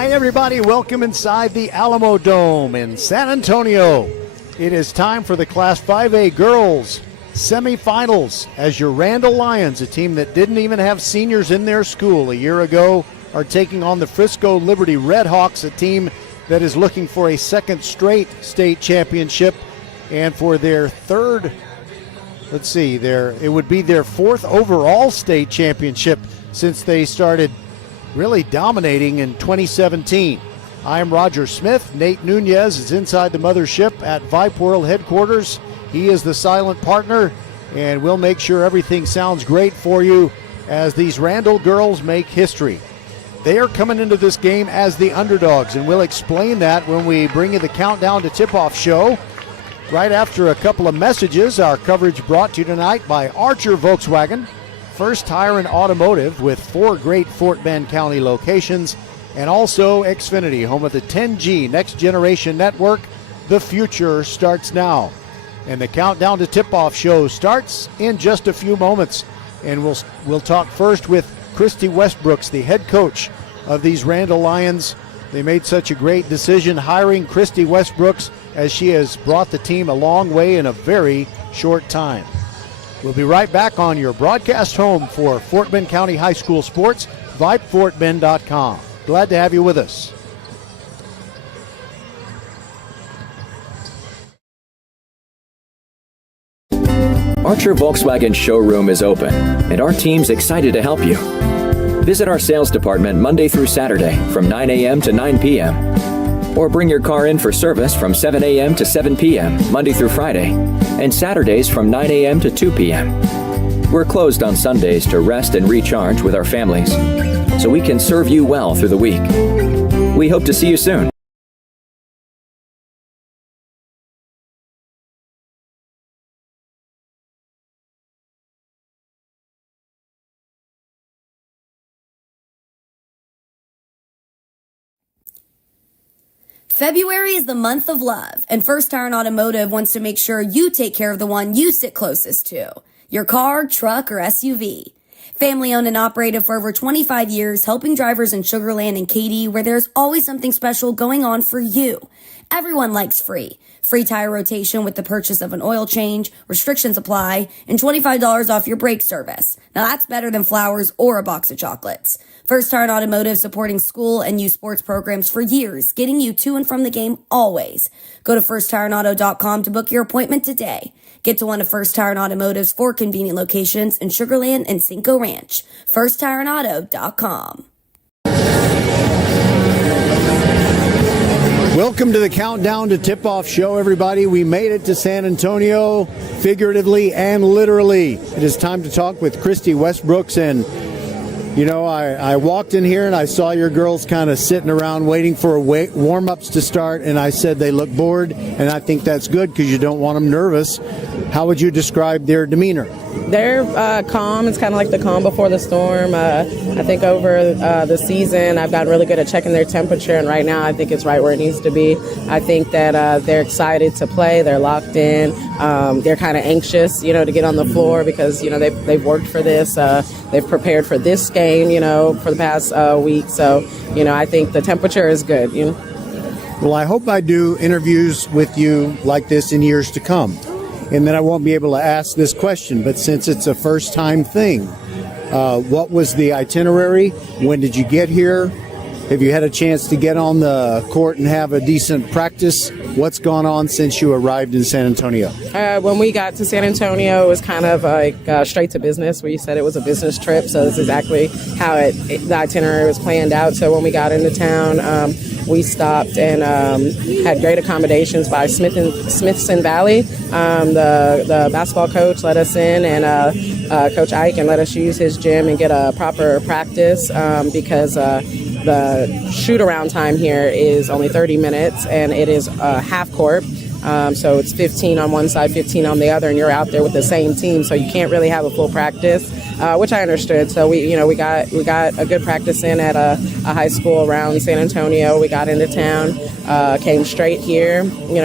Hi, everybody. Welcome inside the Alamo Dome in San Antonio. It is time for the Class 5A girls semifinals as your Randle Lions, a team that didn't even have seniors in their school a year ago, are taking on the Frisco Liberty Redhawks, a team that is looking for a second straight state championship. And for their third, it would be their fourth overall state championship since they started really dominating in 2017. I'm Roger Smith. Nate Nunez is inside the mothership at Vype World headquarters. He is the silent partner, and we'll make sure everything sounds great for you as these Randle girls make history. They are coming into this game as the underdogs, and we'll explain that when we bring you the Countdown to Tip-Off show. Right after a couple of messages, our coverage brought to you tonight by Archer Volkswagen, First Tire and Automotive with 4 great Fort Bend County locations, and also Xfinity, home of the 10G Next Generation Network. The future starts now. And the Countdown to Tip-Off show starts in just a few moments. And we'll talk first with Christy Westbrooks, the head coach of these Randle Lions. They made such a great decision hiring Christy Westbrooks, as she has brought the team a long way in a very short time. We'll be right back on your broadcast home for Fort Bend County High School sports, VypeFortBend.com. Glad to have you with us. Archer Volkswagen showroom is open, and our team's excited to help you. Visit our sales department Monday through Saturday from 9 a.m. to 9 p.m. Or bring your car in for service from 7 a.m. to 7 p.m. Monday through Friday, and Saturdays from 9 a.m. to 2 p.m. We're closed on Sundays to rest and recharge with our families, so we can serve you well through the week. We hope to see you soon. February is the month of love, and First Tire and Automotive wants to make sure you take care of the one you sit closest to, your car, truck, or SUV. Family owned and operated for over 25 years, helping drivers in Sugar Land and Katy, where there's always something special going on for you. Everyone likes free. Free tire rotation with the purchase of an oil change, restrictions apply, and $25 off your brake service. Now that's better than flowers or a box of chocolates. First Tire and Automotive supporting school and youth sports programs for years, getting you to and from the game always. Go to firsttireandauto.com to book your appointment today. Get to one of First Tire and Automotive's 4 convenient locations in Sugar Land and Cinco Ranch. firsttireandauto.com. Welcome to the Countdown to Tip-Off show, everybody. We made it to San Antonio, figuratively and literally. It is time to talk with Christy Westbrooks. And, you know, I walked in here and I saw your girls kind of sitting around waiting for warm-ups to start, and I said they look bored, and I think that's good because you don't want them nervous. How would you describe their demeanor? They're calm. It's kind of like the calm before the storm. I think over the season, I've gotten really good at checking their temperature, and right now I think it's right where it needs to be. I think that they're excited to play. They're locked in. They're kind of anxious, to get on the floor because, they've worked for this. They've prepared for this game, for the past week. So, I think the temperature is good. Well, I hope I do interviews with you like this in years to come. And then I won't be able to ask this question, but since it's a first-time thing, what was the itinerary? When did you get here? Have you had a chance to get on the court and have a decent practice? What's gone on since you arrived in San Antonio? When we got to San Antonio, it was kind of like straight to business, where you said it was a business trip. So this is exactly how the itinerary was planned out. So when we got into town, we stopped and had great accommodations by Smithson Valley. The basketball coach let us in, and Coach Ike, and let us use his gym and get a proper practice because the shoot-around time here is only 30 minutes, and it is half court. So it's 15 on one side, 15 on the other, and you're out there with the same team, so you can't really have a full practice, which I understood. So we got a good practice in at a high school around San Antonio. We got into town, came straight here,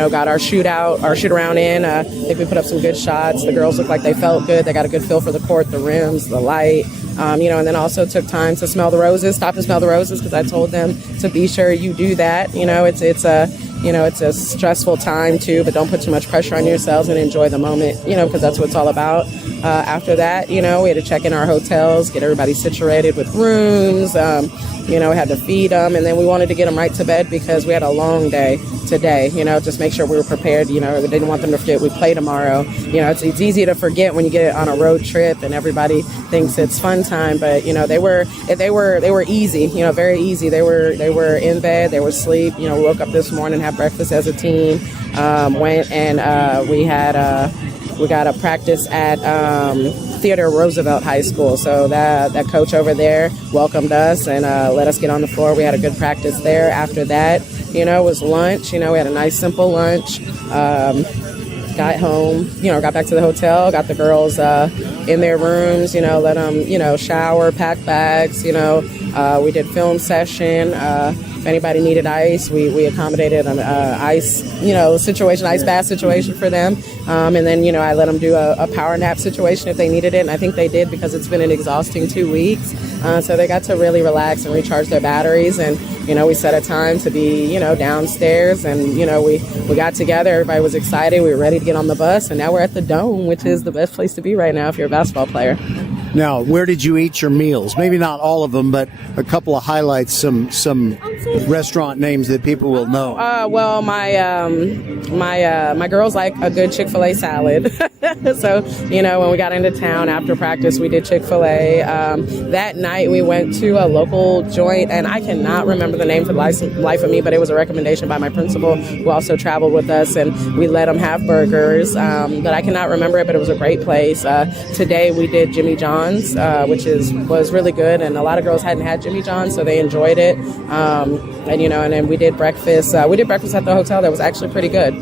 got our shoot around in. I think we put up some good shots. The girls looked like they felt good. They got a good feel for the court, the rims, the light. and then also took time to smell the roses, stop and smell the roses, because I told them to be sure you do that. It's a stressful time too, but don't put too much pressure on yourselves and enjoy the moment, because that's what it's all about. After that, we had to check in our hotels, get everybody situated with rooms, we had to feed them, and then we wanted to get them right to bed because we had a long day today, just make sure we were prepared. We didn't want them to forget we play tomorrow. It's easy to forget when you get on a road trip and everybody thinks it's fun time, but they were easy, very easy. They were in bed, they were asleep. We woke up this morning, had breakfast as a team, went and we got a practice at Theodore Roosevelt High School. So that coach over there welcomed us and let us get on the floor. We had a good practice there. After that, it was lunch. We had a nice simple lunch. Got home, got back to the hotel, got the girls in their rooms, let them, shower, pack bags, we did film session. If anybody needed ice, we accommodated an ice bath situation for them. And then, I let them do a power nap situation if they needed it. And I think they did because it's been an exhausting 2 weeks. So they got to really relax and recharge their batteries. And, we set a time to be, downstairs. And, we got together. Everybody was excited. We were ready to get on the bus. And now we're at the Dome, which is the best place to be right now if you're a basketball player. Now, where did you eat your meals? Maybe not all of them, but a couple of highlights, some restaurant names that people will know. Well, my girls like a good Chick-fil-A salad. So, when we got into town after practice, we did Chick-fil-A. That night we went to a local joint, and I cannot remember the name for the life of me, but it was a recommendation by my principal who also traveled with us, and we let them have burgers. But I cannot remember it, but it was a great place. Today we did Jimmy John's, which was really good, and a lot of girls hadn't had Jimmy John's, so they enjoyed it. And then we did breakfast. We did breakfast at the hotel. That was actually pretty good.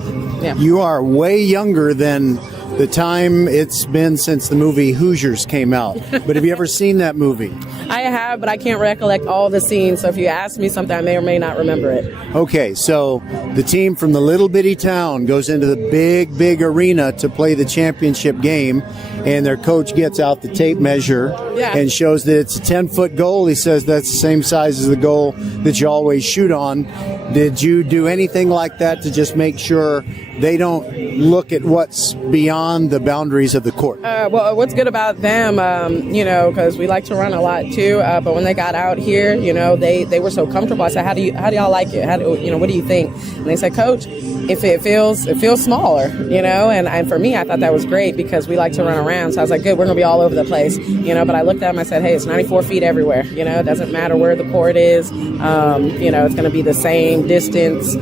Yeah. You are way younger than the time it's been since the movie Hoosiers came out. But have you ever seen that movie? I have, but I can't recollect all the scenes. So if you ask me something, I may or may not remember it. Okay, so the team from the little bitty town goes into the big arena to play the championship game, and their coach gets out the tape measure and shows that it's a 10-foot goal. He says that's the same size as the goal that you always shoot on. Did you do anything like that to just make sure they don't look at what's beyond the boundaries of the court? Well, what's good about them, because we like to run a lot too, but when they got out here, they were so comfortable. I said, how do y'all like it? What do you think? And they said, Coach, if it feels smaller, and for me, I thought that was great because we like to run around. So I was like, good, we're going to be all over the place, but I looked at them, I said, hey, it's 94 feet everywhere. It doesn't matter where the court is. It's going to be the same distance,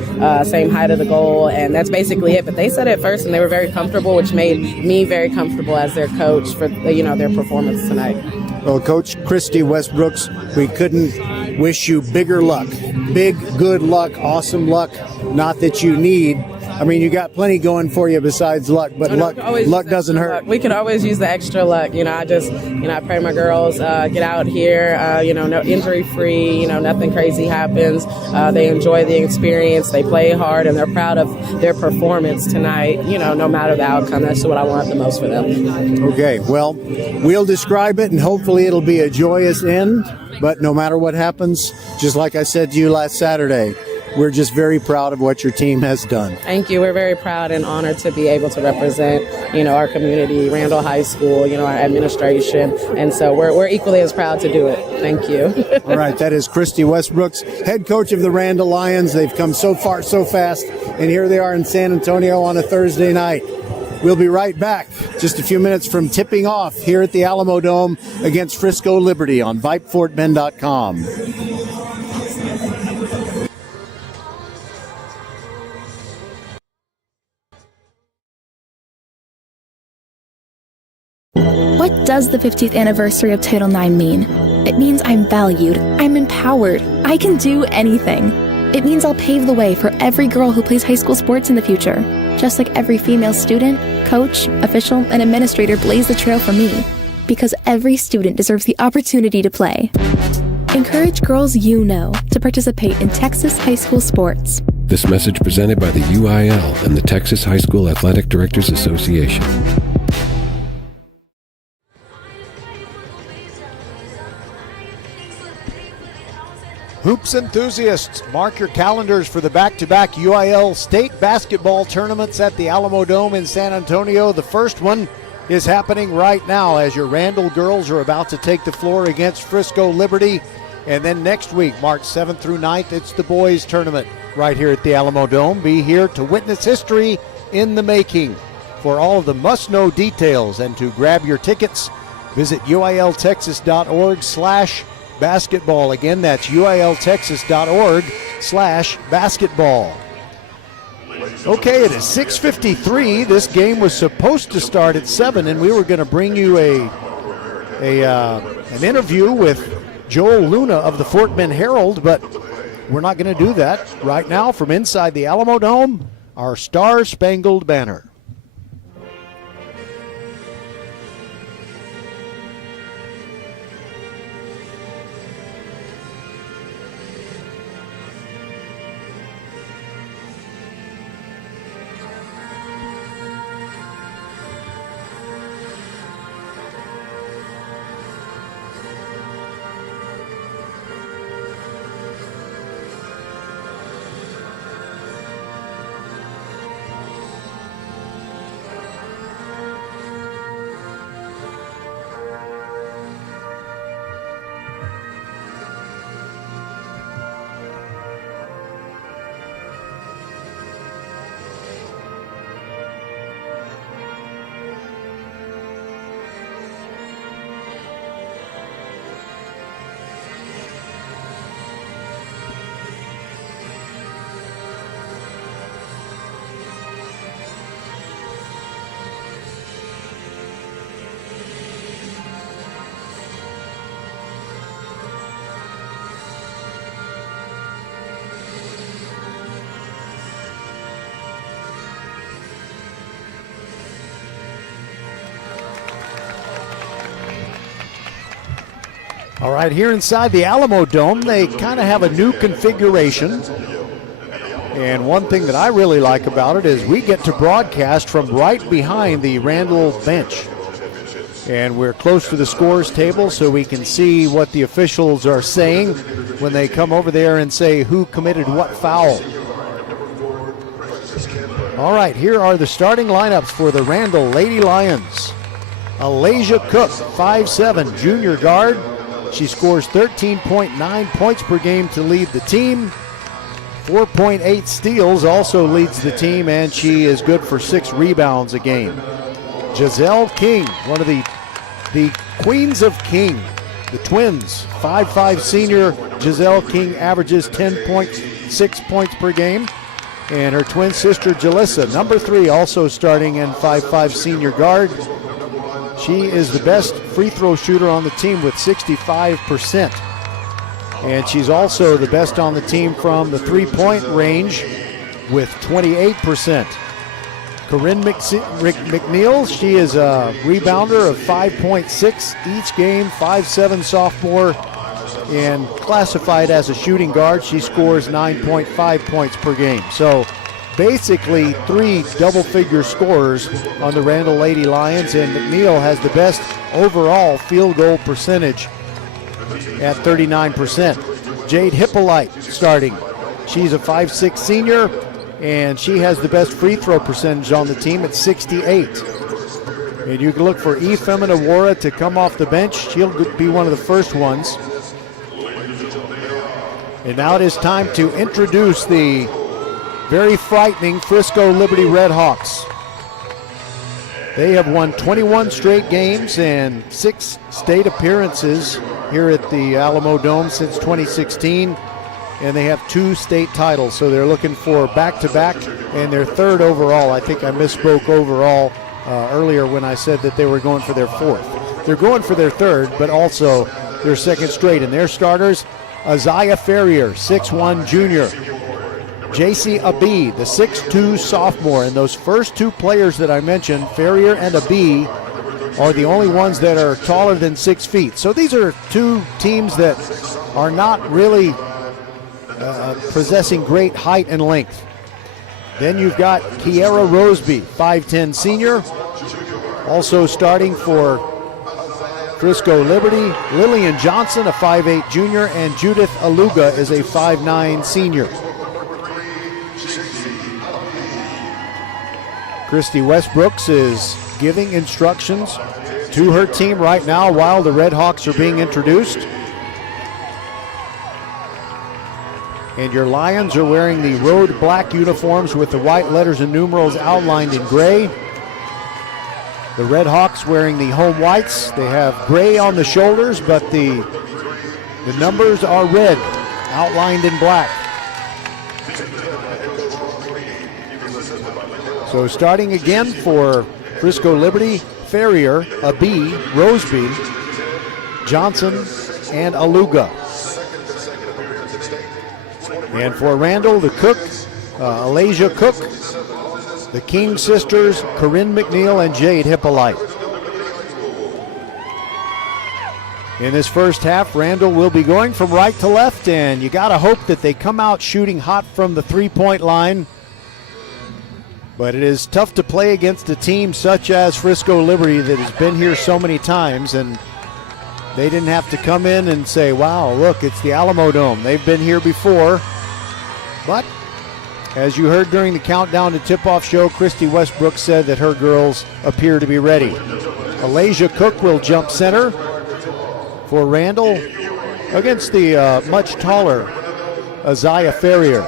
same height of the goal. And that's basically it. But they said it first and they were very comfortable, which made me very comfortable as their coach for, their performance tonight. Well, Coach Christy Westbrooks, we couldn't wish you bigger luck. Big, good luck, awesome luck. Not that you need. I mean, you got plenty going for you besides luck, but luck doesn't hurt. We could always use the extra luck. I pray my girls get out here, no injury free, nothing crazy happens. They enjoy the experience. They play hard and they're proud of their performance tonight, no matter the outcome. That's what I want the most for them. Okay, well, we'll describe it and hopefully it'll be a joyous end. But no matter what happens, just like I said to you last Saturday, we're just very proud of what your team has done. Thank you. We're very proud and honored to be able to represent, our community, Randle High School, our administration. And so we're equally as proud to do it. Thank you. All right. That is Christy Westbrooks, head coach of the Randle Lions. They've come so far, so fast. And here they are in San Antonio on a Thursday night. We'll be right back just a few minutes from tipping off here at the Alamo Dome against Frisco Liberty on VypeFortBend.com. What does the 50th anniversary of Title IX mean? It means I'm valued, I'm empowered, I can do anything. It means I'll pave the way for every girl who plays high school sports in the future, just like every female student, coach, official, and administrator blazed the trail for me, because every student deserves the opportunity to play. Encourage girls you know to participate in Texas high school sports. This message presented by the UIL and the Texas High School Athletic Directors Association. Hoops enthusiasts, mark your calendars for the back-to-back UIL state basketball tournaments at the Alamo Dome in San Antonio. The first one is happening right now as your Randle girls are about to take the floor against Frisco Liberty. And then next week, March 7th through 9th, it's the boys tournament right here at the Alamo Dome. Be here to witness history in the making. For all of the must-know details and to grab your tickets, visit uiltexas.org/basketball. Again, that's uiltexas.org/basketball. Okay, it is 6:53. This game was supposed to start at 7, and we were going to bring you an interview with Joel Luna of the Fort Bend Herald, but we're not going to do that right now. From inside the Alamo Dome, our Star-Spangled Banner. All right, here inside the Alamo Dome, they kind of have a new configuration. And one thing that I really like about it is we get to broadcast from right behind the Randle bench. And we're close to the scores table so we can see what the officials are saying when they come over there and say who committed what foul. All right, here are the starting lineups for the Randle Lady Lions. Alasia Cook, 5'7", junior guard. She scores 13.9 points per game to lead the team. 4.8 steals, also leads the team, and she is good for 6 rebounds a game. Giselle King, one of the queens of King, the twins. 5'5" senior Giselle King averages 10.6 points per game. And her twin sister Jalissa, number 3, also starting in 5'5" senior guard. She is the best free throw shooter on the team with 65%. And she's also the best on the team from the three-point range with 28%. Corinne McNeil, she is a rebounder of 5.6 each game, 5'7" sophomore, and classified as a shooting guard. She scores 9.5 points per game. So basically 3 double-figure scorers on the Randle Lady Lions, and McNeil has the best overall field goal percentage at 39%. Jade Hippolyte starting. She's a 5'6" senior, and she has the best free throw percentage on the team at 68. And you can look for Femina Wara to come off the bench. She'll be one of the first ones. And now it is time to introduce the very frightening Frisco Liberty Redhawks. They have won 21 straight games and 6 state appearances here at the Alamo Dome since 2016, and they have 2 state titles, so they're looking for back-to-back and their 3rd overall. I think I misspoke overall earlier when I said that they were going for their 4th. They're going for their 3rd, but also their 2nd straight, and their starters, Isaiah Ferrier, 6'1" junior. J.C. Abi, the 6'2" sophomore, and those first 2 players that I mentioned, Ferrier and Abi, are the only ones that are taller than 6 feet. So these are 2 teams that are not really possessing great height and length. Then you've got Kiera Roseby, 5'10" senior, also starting for Frisco Liberty, Lillian Johnson, a 5'8 junior, and Judith Aluga is a 5'9 senior. Christy Westbrooks is giving instructions to her team right now while the Red Hawks are being introduced. And your Lions are wearing the road black uniforms with the white letters and numerals outlined in gray. The Red Hawks wearing the home whites. They have gray on the shoulders, but the numbers are red, outlined in black. So starting again for Frisco Liberty, Ferrier, Abee, Roseby, Johnson, and Aluga. And for Randle, the Cook, Alasia Cook, the King sisters, Corinne McNeil and Jade Hippolyte. In this first half, Randle will be going from right to left, and you got to hope that they come out shooting hot from the three-point line. But it is tough to play against a team such as Frisco Liberty that has been here so many times, and they didn't have to come in and say, wow, look, it's the Alamo Dome. They've been here before. But as you heard during the countdown to tip-off show, Christy Westbrook said that her girls appear to be ready. Alasia Cook will jump center for Randle against the much taller Isaiah Ferrier.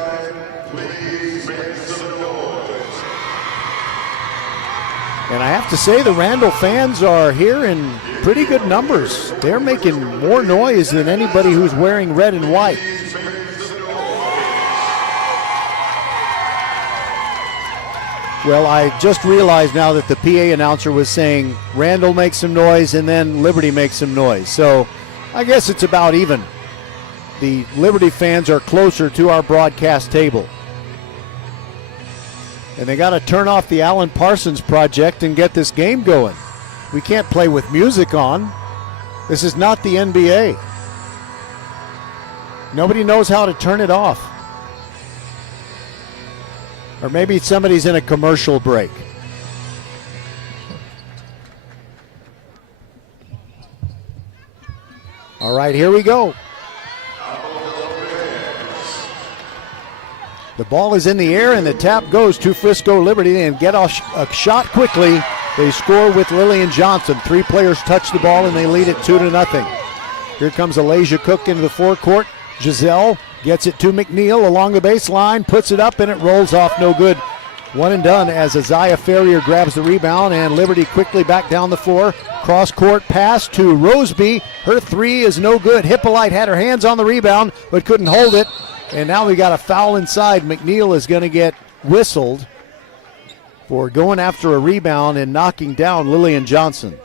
And I have to say the Randle fans are here in pretty good numbers. They're making more noise than anybody who's wearing red and white. Well, I just realized now that the PA announcer was saying Randle makes some noise and then Liberty makes some noise. So I guess it's about even. The Liberty fans are closer to our broadcast table. And they got to turn off the Alan Parsons project and get this game going. We can't play with music on. This is not the NBA. Nobody knows how to turn it off. Or maybe somebody's in a commercial break. All right, here we go. The ball is in the air and the tap goes to Frisco Liberty and get a shot quickly. They score with Lillian Johnson. 3 players touch the ball and they lead it 2-0. Here comes Alasia Cook into the forecourt. Giselle gets it to McNeil along the baseline, puts it up, and it rolls off no good. One and done as Isaiah Ferrier grabs the rebound, and Liberty quickly back down the floor. Cross-court pass to Roseby. Her 3 is no good. Hippolyte had her hands on the rebound, but couldn't hold it. And now we got a foul inside. McNeil is going to get whistled for going after a rebound and knocking down Lillian Johnson.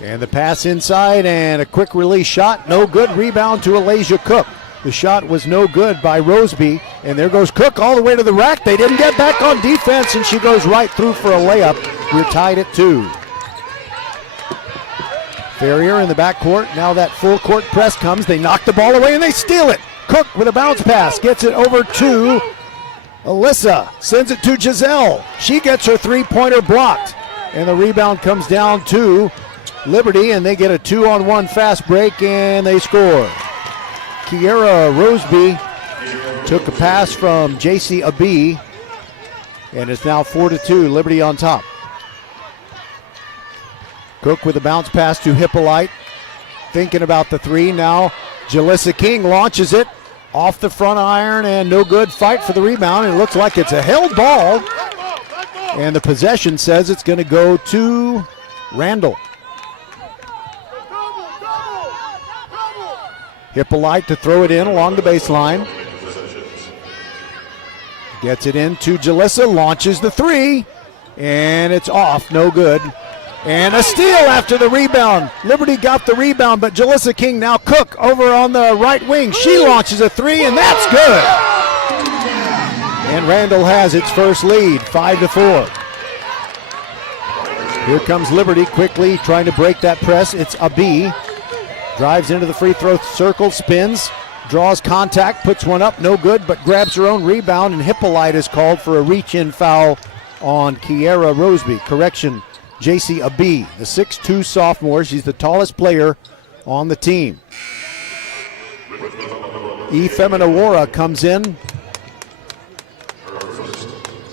And the pass inside and a quick release shot. No good. Rebound to Alasia Cook. The shot was no good by Roseby. And there goes Cook all the way to the rack. They didn't get back on defense, and she goes right through for a layup. We're tied at 2. Ferrier in the backcourt. Now that full court press comes. They knock the ball away and they steal it. Cook with a bounce pass. Gets it over to Alyssa. Sends it to Giselle. She gets her three-pointer blocked. And the rebound comes down to Liberty, and they get a 2-on-1 fast break, and they score. Kiera Roseby took a pass from J.C. Abee, and it's now 4-2, Liberty on top. Cook with a bounce pass to Hippolyte, thinking about the 3 now. Jalissa King launches it off the front iron, and no good. Fight for the rebound, and it looks like it's a held ball, and the possession says it's going to go to Randle. Hippolyte to throw it in along the baseline. Gets it into Jalissa, launches the 3, and it's off, no good. And a steal after the rebound. Liberty got the rebound, but Jalissa King now Cook over on the right wing. She launches a 3, and that's good. And Randle has its first lead, 5-4. Here comes Liberty quickly trying to break that press. It's Abee. Drives into the free throw circle, spins, draws contact, puts one up, no good, but grabs her own rebound, and Hippolyte is called for a reach-in foul on Kiera Roseby. Correction, JC Abi, the 6'2 sophomore. She's the tallest player on the team. Feminawara comes in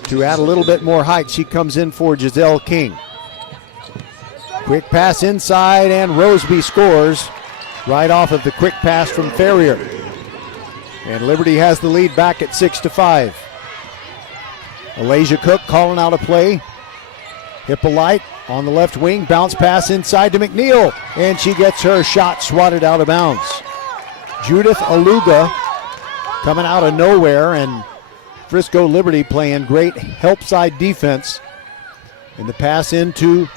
to add a little bit more height. She comes in for Giselle King. Quick pass inside, and Roseby scores right off of the quick pass from Ferrier. And Liberty has the lead back at 6-5. Alasia Cook calling out a play. Hippolyte on the left wing, bounce pass inside to McNeil, and she gets her shot swatted out of bounds. Judith Aluga coming out of nowhere, and Frisco Liberty playing great help side defense. And the pass into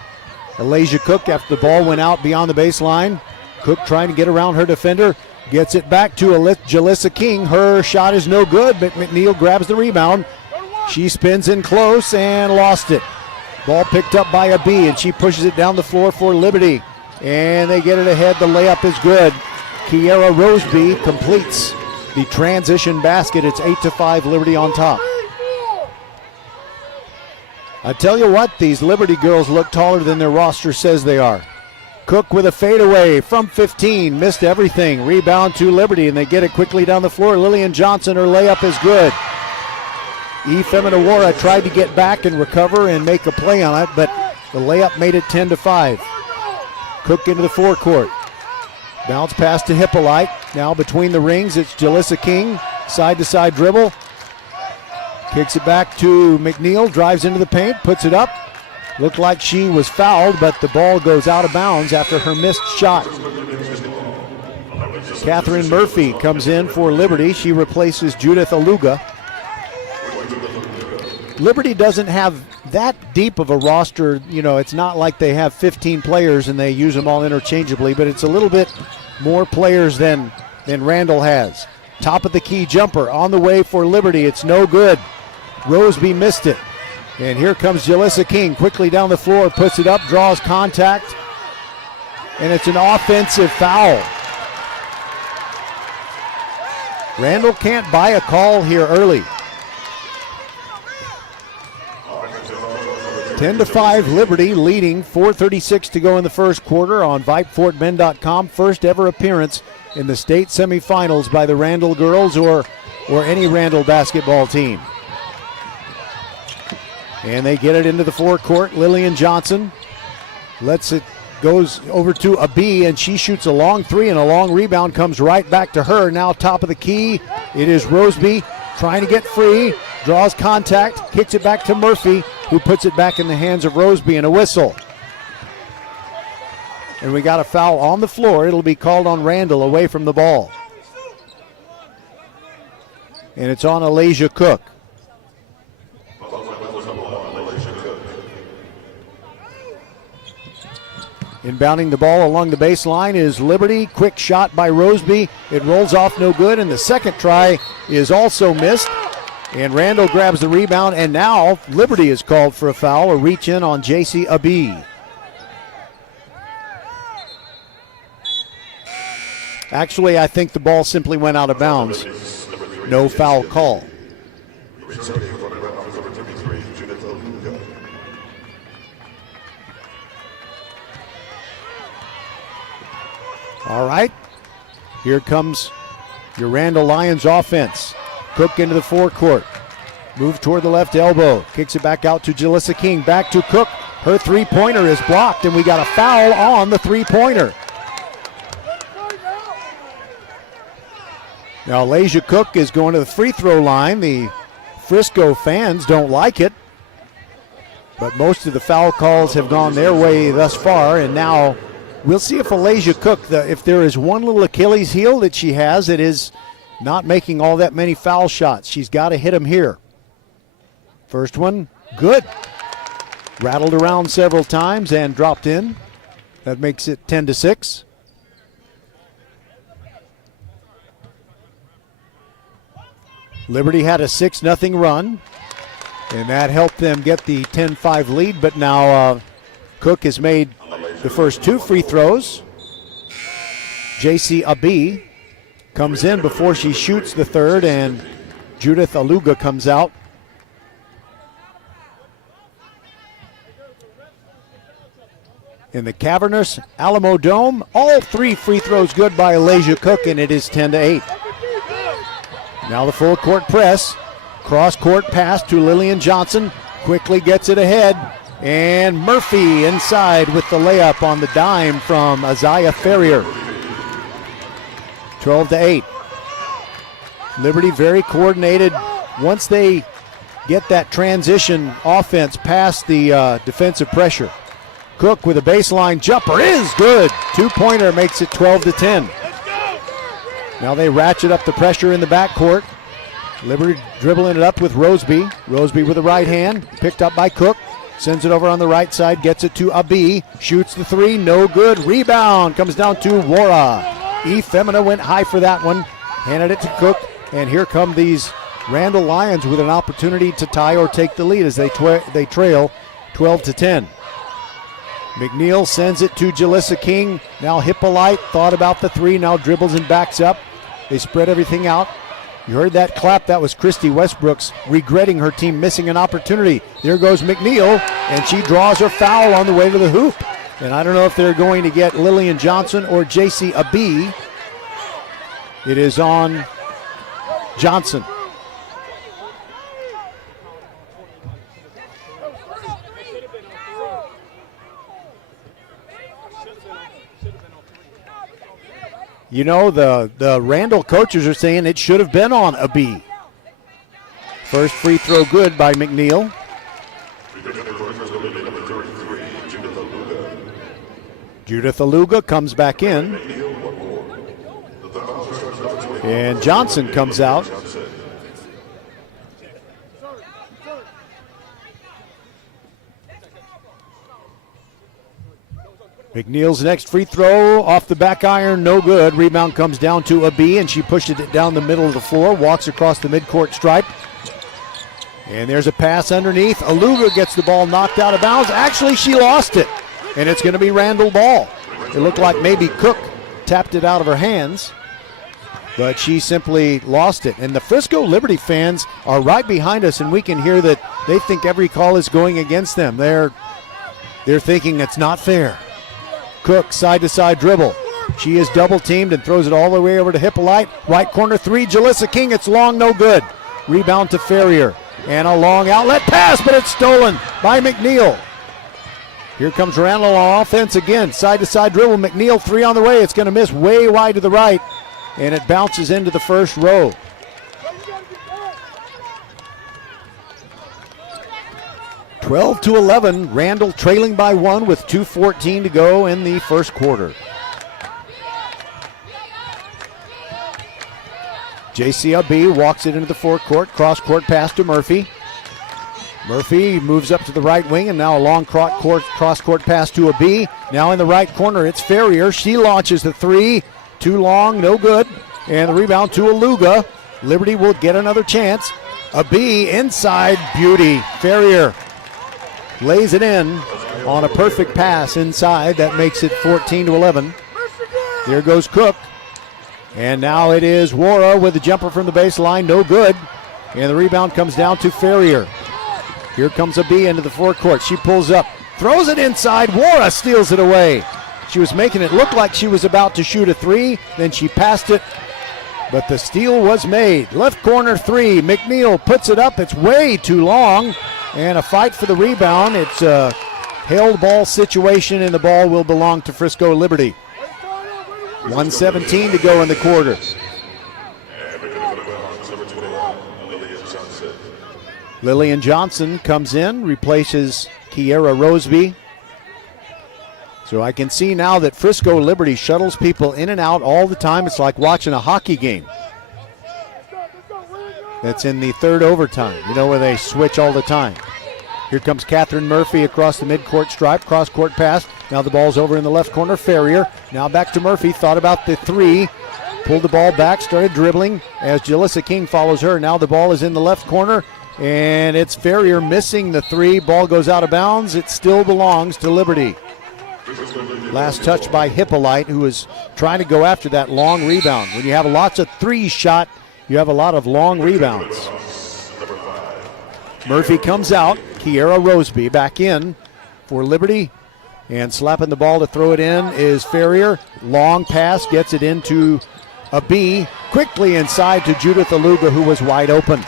Alasia Cook after the ball went out beyond the baseline. Cook trying to get around her defender, gets it back to Jalissa King. Her shot is no good, but McNeil grabs the rebound. She spins in close and lost it. Ball picked up by a B, and she pushes it down the floor for Liberty. And they get it ahead. The layup is good. Kiera Roseby completes the transition basket. It's 8-5, Liberty on top. I tell you what, these Liberty girls look taller than their roster says they are. Cook with a fadeaway from 15, missed everything. Rebound to Liberty, and they get it quickly down the floor. Lillian Johnson, her layup is good. Feminawara tried to get back and recover and make a play on it, but the layup made it 10-5. Cook into the forecourt. Bounce pass to Hippolyte. Now between the rings, it's Jalissa King. Side-to-side dribble. Kicks it back to McNeil, drives into the paint, puts it up. Looked like she was fouled, but the ball goes out of bounds after her missed shot. Catherine Murphy comes in for Liberty. She replaces Judith Aluga. Liberty doesn't have that deep of a roster. You know, it's not like they have 15 players and they use them all interchangeably, but it's a little bit more players than Randle has. Top of the key jumper on the way for Liberty. It's no good. Roseby missed it. And here comes Jalissa King quickly down the floor, puts it up, draws contact, and it's an offensive foul. Randle can't buy a call here early. 10-5, Liberty leading, 4:36 to go in the first quarter on VypeFortBend.com. First ever appearance in the state semifinals by the Randle girls or any Randle basketball team. And they get it into the forecourt. Lillian Johnson lets it, goes over to a B, and she shoots a long three, and a long rebound comes right back to her. Now top of the key, it is Roseby trying to get free, draws contact, kicks it back to Murphy, who puts it back in the hands of Roseby, and a whistle. And we got a foul on the floor. It'll be called on Randle away from the ball. And it's on Alasia Cook. Inbounding the ball along the baseline is Liberty. Quick shot by Roseby. It rolls off no good, and the second try is also missed. And Randle grabs the rebound, and now Liberty is called for a foul, a reach in on JC Abi. Actually, I think the ball simply went out of bounds. No foul call. All right, here comes your Randle Lions offense. Cook into the forecourt. Move toward the left elbow. Kicks it back out to Jalissa King. Back to Cook. Her three-pointer is blocked, and we got a foul on the three-pointer. Now, Alasia Cook is going to the free throw line. The Frisco fans don't like it, but most of the foul calls have gone their way thus far, and now we'll see if Alasia Cook, if there is one little Achilles heel that she has, it is not making all that many foul shots. She's got to hit them here. First one, good. Rattled around several times and dropped in. That makes it 10-6. Liberty had a 6-0 run, and that helped them get the 10-5 lead, but now Cook has made the first two free throws. JC Abi comes in before she shoots the third, and Judith Aluga comes out. In the cavernous Alamo Dome, all 3 free throws good by Alasia Cook, and it is 10-8. Now the full court press. Cross court pass to Lillian Johnson. Quickly gets it ahead. And Murphy inside with the layup on the dime from Isaiah Ferrier. 12-8. Liberty very coordinated. Once they get that transition offense past the defensive pressure. Cook with a baseline jumper is good. 2-pointer makes it 12-10. Now they ratchet up the pressure in the backcourt. Liberty dribbling it up with Roseby. Roseby with the right hand, picked up by Cook. Sends it over on the right side, gets it to Abi. Shoots the 3, no good. Rebound comes down to Wara. Femina went high for that one. Handed it to Cook. And here come these Randle Lions with an opportunity to tie or take the lead as they trail 12-10. McNeil sends it to Jalissa King. Now Hippolyte thought about the 3, now dribbles and backs up. They spread everything out. You heard that clap. That was Christy Westbrooks regretting her team missing an opportunity. There goes McNeil, and she draws her foul on the way to the hoop. And I don't know if they're going to get Lillian Johnson or JC Abi. It is on Johnson. You know, the Randall coaches are saying it should have been on Abi. First free throw good by McNeil. Judith Aluga comes back in. And Johnson comes out. McNeil's next free throw off the back iron, no good. Rebound comes down to Abi, and she pushes it down the middle of the floor, walks across the midcourt stripe. And there's a pass underneath. Aluga gets the ball knocked out of bounds. Actually, she lost it, and it's going to be Randle ball. It looked like maybe Cook tapped it out of her hands, but she simply lost it. And the Frisco Liberty fans are right behind us, and we can hear that they think every call is going against them. They're thinking it's not fair. Cook, side-to-side dribble. She is double-teamed and throws it all the way over to Hippolyte. Right corner 3, Jalissa King. It's long, no good. Rebound to Ferrier. And a long outlet pass, but it's stolen by McNeil. Here comes Randle on offense again. Side-to-side dribble. McNeil, 3 on the way. It's going to miss way wide to the right. And it bounces into the first row. (12-11), Randle trailing by 1 with 2:14 to go in the first quarter. JCLB walks it into the forecourt, cross-court pass to Murphy. Murphy moves up to the right wing, and now a long cross-court pass to Abi. Now in the right corner, it's Ferrier. She launches the 3, too long, no good. And the rebound to Aluga. Liberty will get another chance. Abi inside, beauty. Ferrier lays it in on a perfect pass inside. That makes it 14-11. There goes Cook. And now it is Wara with the jumper from the baseline. No good. And the rebound comes down to Ferrier. Here comes Abi into the forecourt. She pulls up, throws it inside. Wara steals it away. She was making it look like she was about to shoot a 3. Then she passed it. But the steal was made. Left corner 3. McNeil puts it up. It's way too long. And a fight for the rebound. It's a held ball situation, and the ball will belong to Frisco Liberty. 1:17 to go in the quarter. Lillian Johnson comes in, replaces Kiera Roseby. So I can see now that Frisco Liberty shuttles people in and out all the time. It's like watching a hockey game. That's in the third overtime, you know, where they switch all the time. Here comes Catherine Murphy across the midcourt stripe, cross-court pass. Now the ball's over in the left corner, Ferrier. Now back to Murphy, thought about the 3. Pulled the ball back, started dribbling as Jalissa King follows her. Now the ball is in the left corner, and it's Ferrier missing the 3. Ball goes out of bounds. It still belongs to Liberty. Last touch by Hippolyte, who was trying to go after that long rebound. When you have lots of threes shot, you have a lot of long rebounds. Murphy comes out. Kiera Roseby back in for Liberty. And slapping the ball to throw it in is Ferrier. Long pass, gets it into a B. Quickly inside to Judith Aluga, who was wide open.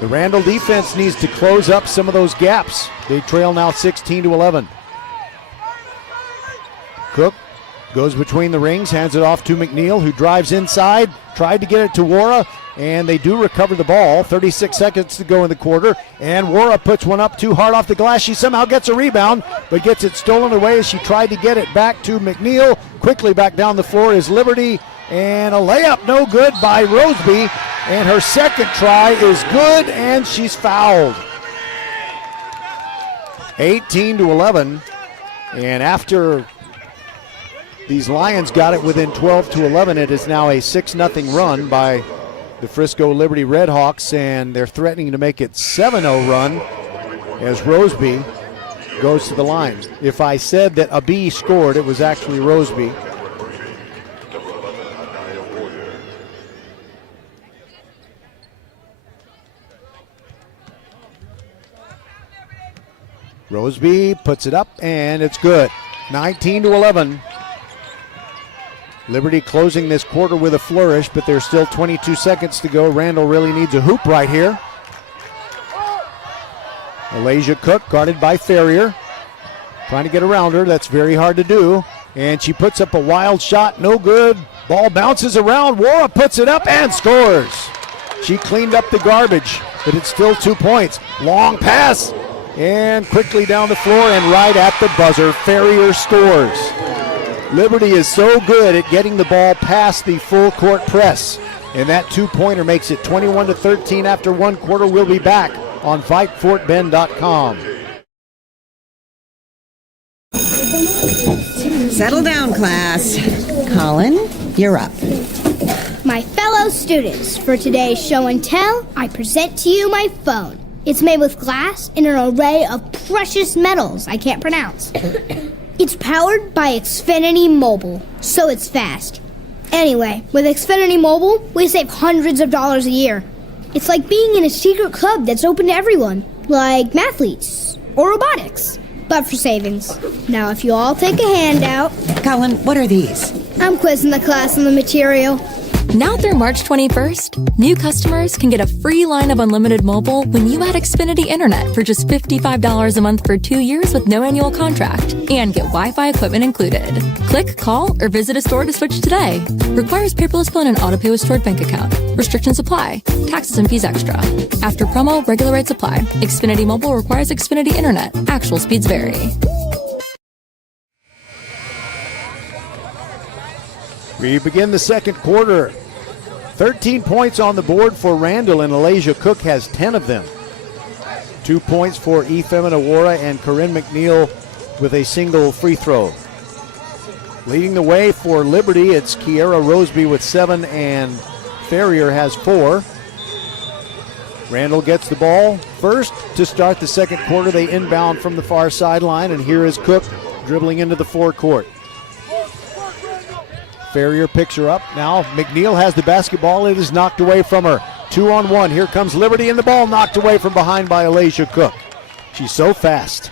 The Randle defense needs to close up some of those gaps. They trail now 16-11. Cook goes between the rings, hands it off to McNeil, who drives inside, tried to get it to Wara, and they do recover the ball. 36 seconds to go in the quarter, and Wara puts one up too hard off the glass. She somehow gets a rebound, but gets it stolen away as she tried to get it back to McNeil. Quickly back down the floor is Liberty, and a layup no good by Roseby, and her second try is good, and she's fouled. 18-11, and after these Lions got it within 12-11. It is now a 6-0 run by the Frisco Liberty Redhawks, and they're threatening to make it 7-0 run as Roseby goes to the line. If I said that a B scored, it was actually Roseby. Roseby puts it up, and it's good. 19-11. Liberty closing this quarter with a flourish, but there's still 22 seconds to go. Randle really needs a hoop right here. Alasia Cook guarded by Ferrier. Trying to get around her. That's very hard to do. And she puts up a wild shot. No good. Ball bounces around. Wara puts it up and scores. She cleaned up the garbage, but it's still 2 points. Long pass. And quickly down the floor and right at the buzzer, Ferrier scores. Liberty is so good at getting the ball past the full court press. And that two-pointer makes it 21-13 after one quarter. We'll be back on VypeFortBend.com. Settle down, class. Colin, you're up. My fellow students, for today's show and tell, I present to you my phone. It's made with glass and an array of precious metals I can't pronounce. It's powered by Xfinity Mobile, so it's fast. Anyway, with Xfinity Mobile, we save hundreds of dollars a year. It's like being in a secret club that's open to everyone, like mathletes or robotics, but for savings. Now, if you all take a handout... Colin, what are these? I'm quizzing the class on the material. Now through March 21st, new customers can get a free line of unlimited mobile when you add Xfinity Internet for just $55 a month for 2 years with no annual contract and get Wi-Fi equipment included. Click, call, or visit a store to switch today. Requires paperless plan and autopay with stored bank account. Restrictions apply. Taxes and fees extra. After promo, regular rates apply. Xfinity Mobile requires Xfinity Internet. Actual speeds vary. We begin the second quarter. 13 points on the board for Randle, and Alasia Cook has 10 of them. 2 points for Efemina Wara and Corinne McNeil with a single free throw. Leading the way for Liberty, it's Kiera Roseby with 7, and Ferrier has 4. Randle gets the ball first to start the second quarter. They inbound from the far sideline, and here is Cook dribbling into the forecourt. Ferrier picks her up. Now McNeil has the basketball. It is knocked away from her. 2-on-1. Here comes Liberty, and the ball knocked away from behind by Alasia Cook. She's so fast.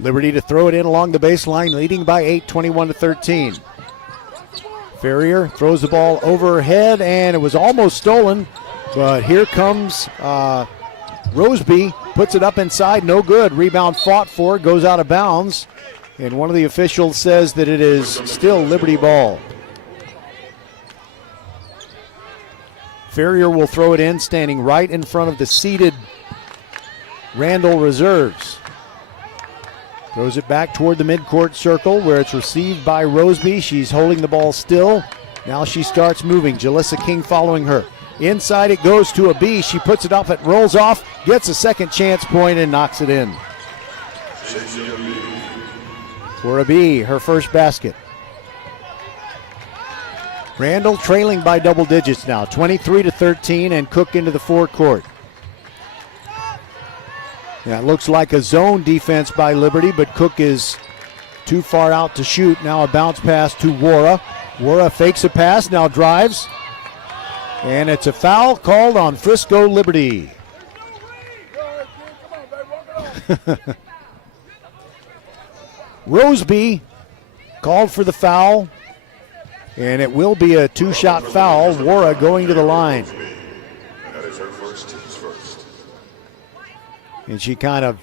Liberty to throw it in along the baseline, leading by 8, 21-13. Ferrier throws the ball over her head, and it was almost stolen. But here comes Roseby. Puts it up inside, no good. Rebound fought for, goes out of bounds. And one of the officials says that it is still Liberty ball. Ferrier will throw it in, standing right in front of the seated Randle reserves. Throws it back toward the midcourt circle where it's received by Roseby. She's holding the ball still. Now she starts moving. Jalissa King following her. Inside it goes to a B. She puts it up, it rolls off, gets a second chance point and knocks it in. For a B, her first basket. Randle trailing by double digits now, 23-13, and Cook into the forecourt. Yeah, it looks like a zone defense by Liberty, but Cook is too far out to shoot. Now a bounce pass to Wara. Wara fakes a pass, now drives. And it's a foul called on Frisco Liberty. Roseby called for the foul. And it will be a two-shot foul. Wara going to the line. And she kind of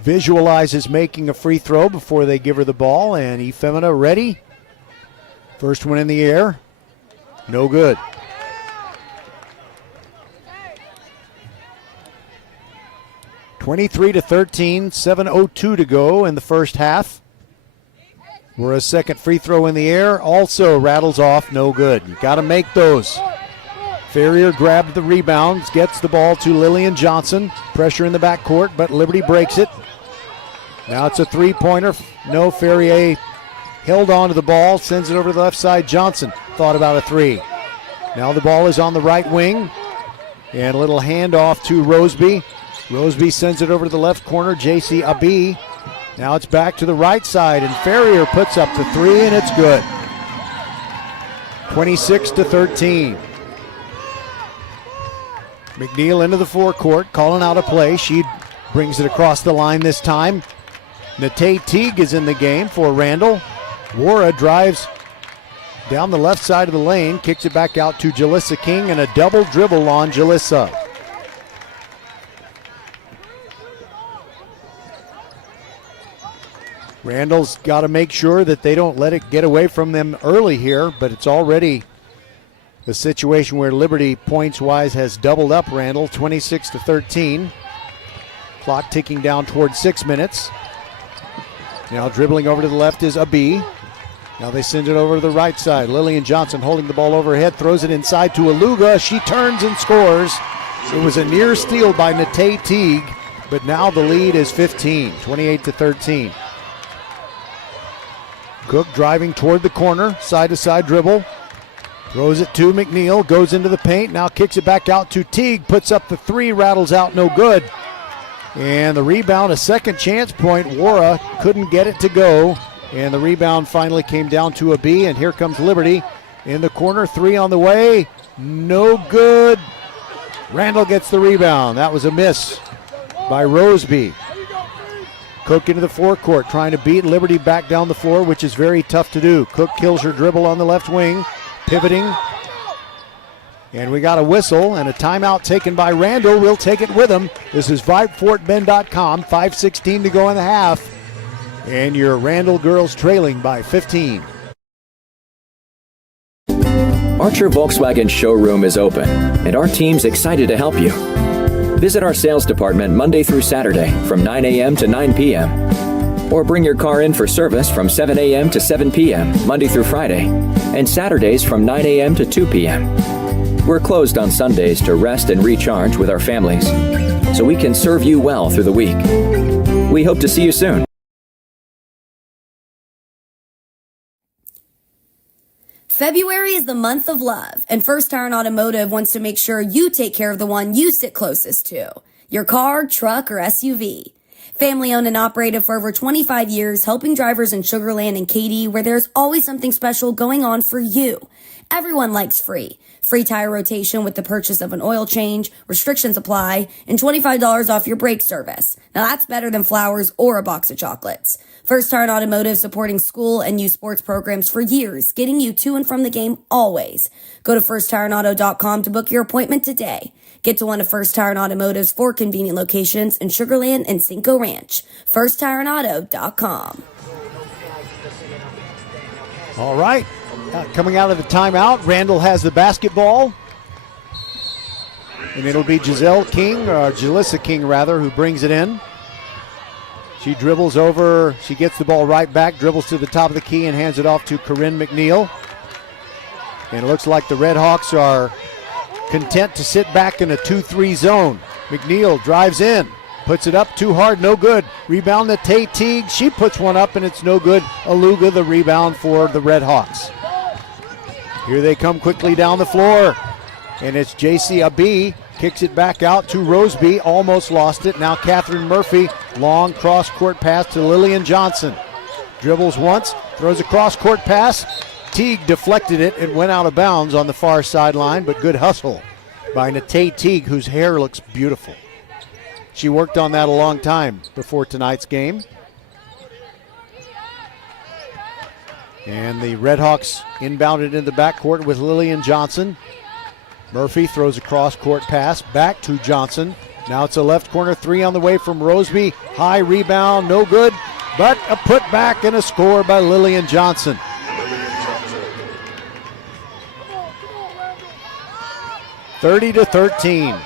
visualizes making a free throw before they give her the ball. And Efemina ready. First one in the air. No good. (23-13), 7:02 to go in the first half. We're a second free throw in the air. Also rattles off, no good. You got to make those. Ferrier grabbed the rebounds, gets the ball to Lillian Johnson. Pressure in the backcourt, but Liberty breaks it. Now it's a three-pointer. No, Ferrier held on to the ball, sends it over to the left side. Johnson thought about a three. Now the ball is on the right wing. And a little handoff to Roseby. Roseby sends it over to the left corner. J.C. Abi. Now it's back to the right side, and Ferrier puts up the three, and it's good. 26-13. McNeil into the forecourt, calling out a play. She brings it across the line this time. Nate Teague is in the game for Randle. Wara drives down the left side of the lane, kicks it back out to Jalissa King, and a double dribble on Jalissa. Randall's got to make sure that they don't let it get away from them early here, but it's already the situation where Liberty, points-wise, has doubled up Randall, 26-13. Clock ticking down towards 6 minutes. Now dribbling over to the left is Abi. Now they send it over to the right side. Lillian Johnson holding the ball overhead, throws it inside to Aluga. She turns and scores. It was a near steal by Nate Teague, but now the lead is 15, 28-13. Cook driving toward the corner, side-to-side dribble. Throws it to McNeil, goes into the paint, now kicks it back out to Teague, puts up the three, rattles out, no good. And the rebound, a second chance point. Wara couldn't get it to go. And the rebound finally came down to a B, and here comes Liberty in the corner, three on the way, no good. Randall gets the rebound. That was a miss by Roseby. Cook into the forecourt, trying to beat Liberty back down the floor, which is very tough to do. Cook kills her dribble on the left wing, pivoting. And we got a whistle and a timeout taken by Randall. We'll take it with him. This is VypeFortBend.com, 5:16 to go in the half. And your Randall girls trailing by 15. Archer Volkswagen showroom is open, and our team's excited to help you. Visit our sales department Monday through Saturday from 9 a.m. to 9 p.m. Or bring your car in for service from 7 a.m. to 7 p.m. Monday through Friday, and Saturdays from 9 a.m. to 2 p.m. We're closed on Sundays to rest and recharge with our families, so we can serve you well through the week. We hope to see you soon. February is the month of love, and First Tire and Automotive wants to make sure you take care of the one you sit closest to, your car, truck, or SUV. Family owned and operated for over 25 years, helping drivers in Sugar Land and Katy, where there's always something special going on for you. Everyone likes free. Free tire rotation with the purchase of an oil change, restrictions apply, and $25 off your brake service. Now that's better than flowers or a box of chocolates. First Tire and Automotive supporting school and youth sports programs for years, getting you to and from the game always. Go to firsttireandauto.com to book your appointment today. Get to one of First Tire and Automotive's 4 convenient locations in Sugar Land and Cinco Ranch. firsttireandauto.com. All right. Coming out of the timeout, Randall has the basketball. And it'll be Jalissa King, who brings it in. She dribbles over, she gets the ball right back, dribbles to the top of the key and hands it off to Corinne McNeil. And it looks like the Red Hawks are content to sit back in a 2-3 zone. McNeil drives in, puts it up too hard, no good. Rebound to Teague, she puts one up and it's no good. Aluga the rebound for the Red Hawks. Here they come quickly down the floor. And it's J.C. Abi Kicks it back out to Roseby. Almost lost it. Now Catherine Murphy. Long cross-court pass to Lillian Johnson. Dribbles once. Throws a cross-court pass. Teague deflected it. It went out of bounds on the far sideline, but good hustle by Natay Teague, whose hair looks beautiful. She worked on that a long time before tonight's game. And the Redhawks inbounded in the backcourt with Lillian Johnson. Murphy throws a cross-court pass back to Johnson. Now it's a left corner three on the way from Roseby. High rebound, no good, but a putback and a score by Lillian Johnson. (30-13).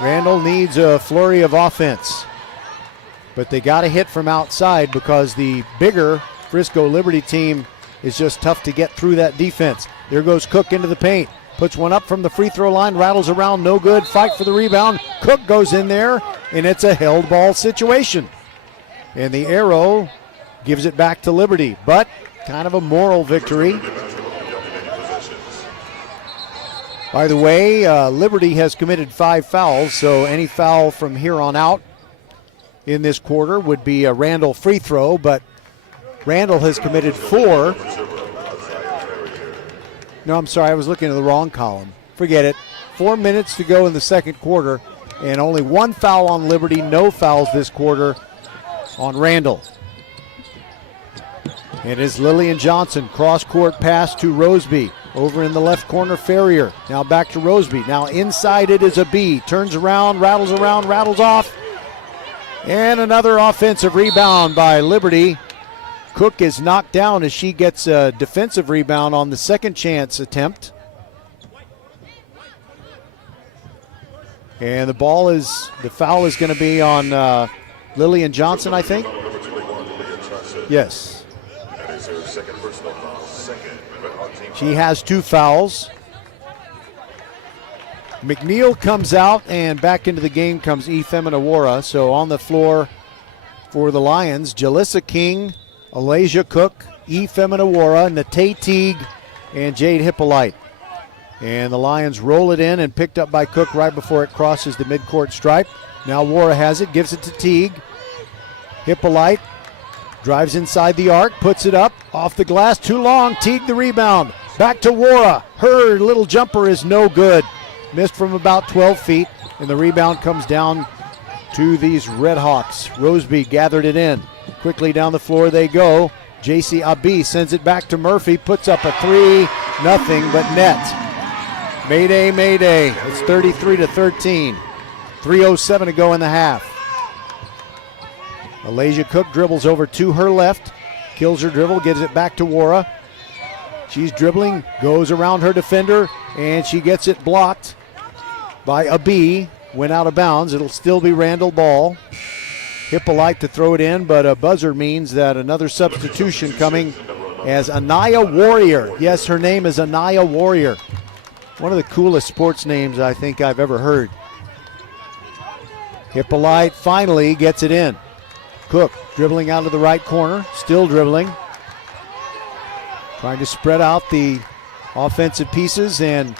Randle needs a flurry of offense, but they got a hit from outside because the bigger Frisco Liberty team is just tough to get through that defense. There goes Cook into the paint. Puts one up from the free throw line, rattles around, no good. Fight for the rebound. Cook goes in there, and it's a held ball situation. And the arrow gives it back to Liberty, but kind of a moral victory. By the way, Liberty has committed 5 fouls, so any foul from here on out in this quarter would be a Randle free throw, but Randle has committed 4. No, I'm sorry, I was looking at the wrong column. Forget it. 4 minutes to go in the second quarter, and only 1 foul on Liberty, no fouls this quarter on Randle. It is Lillian Johnson, cross-court pass to Roseby. Over in the left corner, Ferrier. Now back to Roseby. Now inside it is a B. Turns around, rattles off. And another offensive rebound by Liberty. Cook is knocked down as she gets a defensive rebound on the second chance attempt. And the foul is going to be on Lillian Johnson, I think. Yes. She has 2 fouls. McNeil comes out, and back into the game comes Efeminawara. So on the floor for the Lions, Jalissa King, Alasia Cook, Efeminawara, Natay Teague, and Jade Hippolyte. And the Lions roll it in and picked up by Cook right before it crosses the midcourt stripe. Now Wara has it, gives it to Teague. Hippolyte drives inside the arc, puts it up, off the glass, too long. Teague the rebound. Back to Wara. Her little jumper is no good. Missed from about 12 feet, and the rebound comes down to these Redhawks. Roseby gathered it in. Quickly down the floor they go. JC Abi sends it back to Murphy, puts up a 3, nothing but net. Mayday, mayday. It's 33-13. 3:07 to go in the half. Alasia Cook dribbles over to her left, kills her dribble, gives it back to Wara. She's dribbling, goes around her defender, and she gets it blocked by Abi. Went out of bounds. It'll still be Randle ball. Hippolyte to throw it in, but a buzzer means that another substitution coming as Anaya Warrior. Yes, her name is Anaya Warrior. One of the coolest sports names I think I've ever heard. Hippolyte finally gets it in. Cook dribbling out of the right corner, still dribbling. Trying to spread out the offensive pieces, and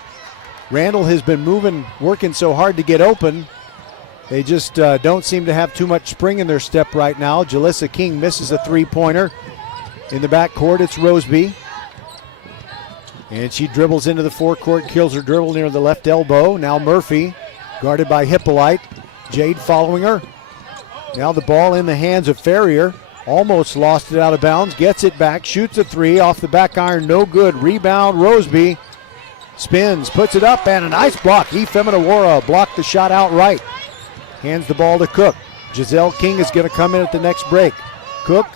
Randle has been working so hard to get open. They just don't seem to have too much spring in their step right now. Jalissa King misses a 3-pointer. In the backcourt, it's Roseby. And she dribbles into the forecourt, kills her dribble near the left elbow. Now Murphy, guarded by Hippolyte. Jade following her. Now the ball in the hands of Ferrier. Almost lost it out of bounds. Gets it back. Shoots a 3 off the back iron. No good. Rebound. Roseby spins. Puts it up. And a nice block. Efeminawara blocked the shot outright. Hands the ball to Cook. Giselle King is going to come in at the next break. Cook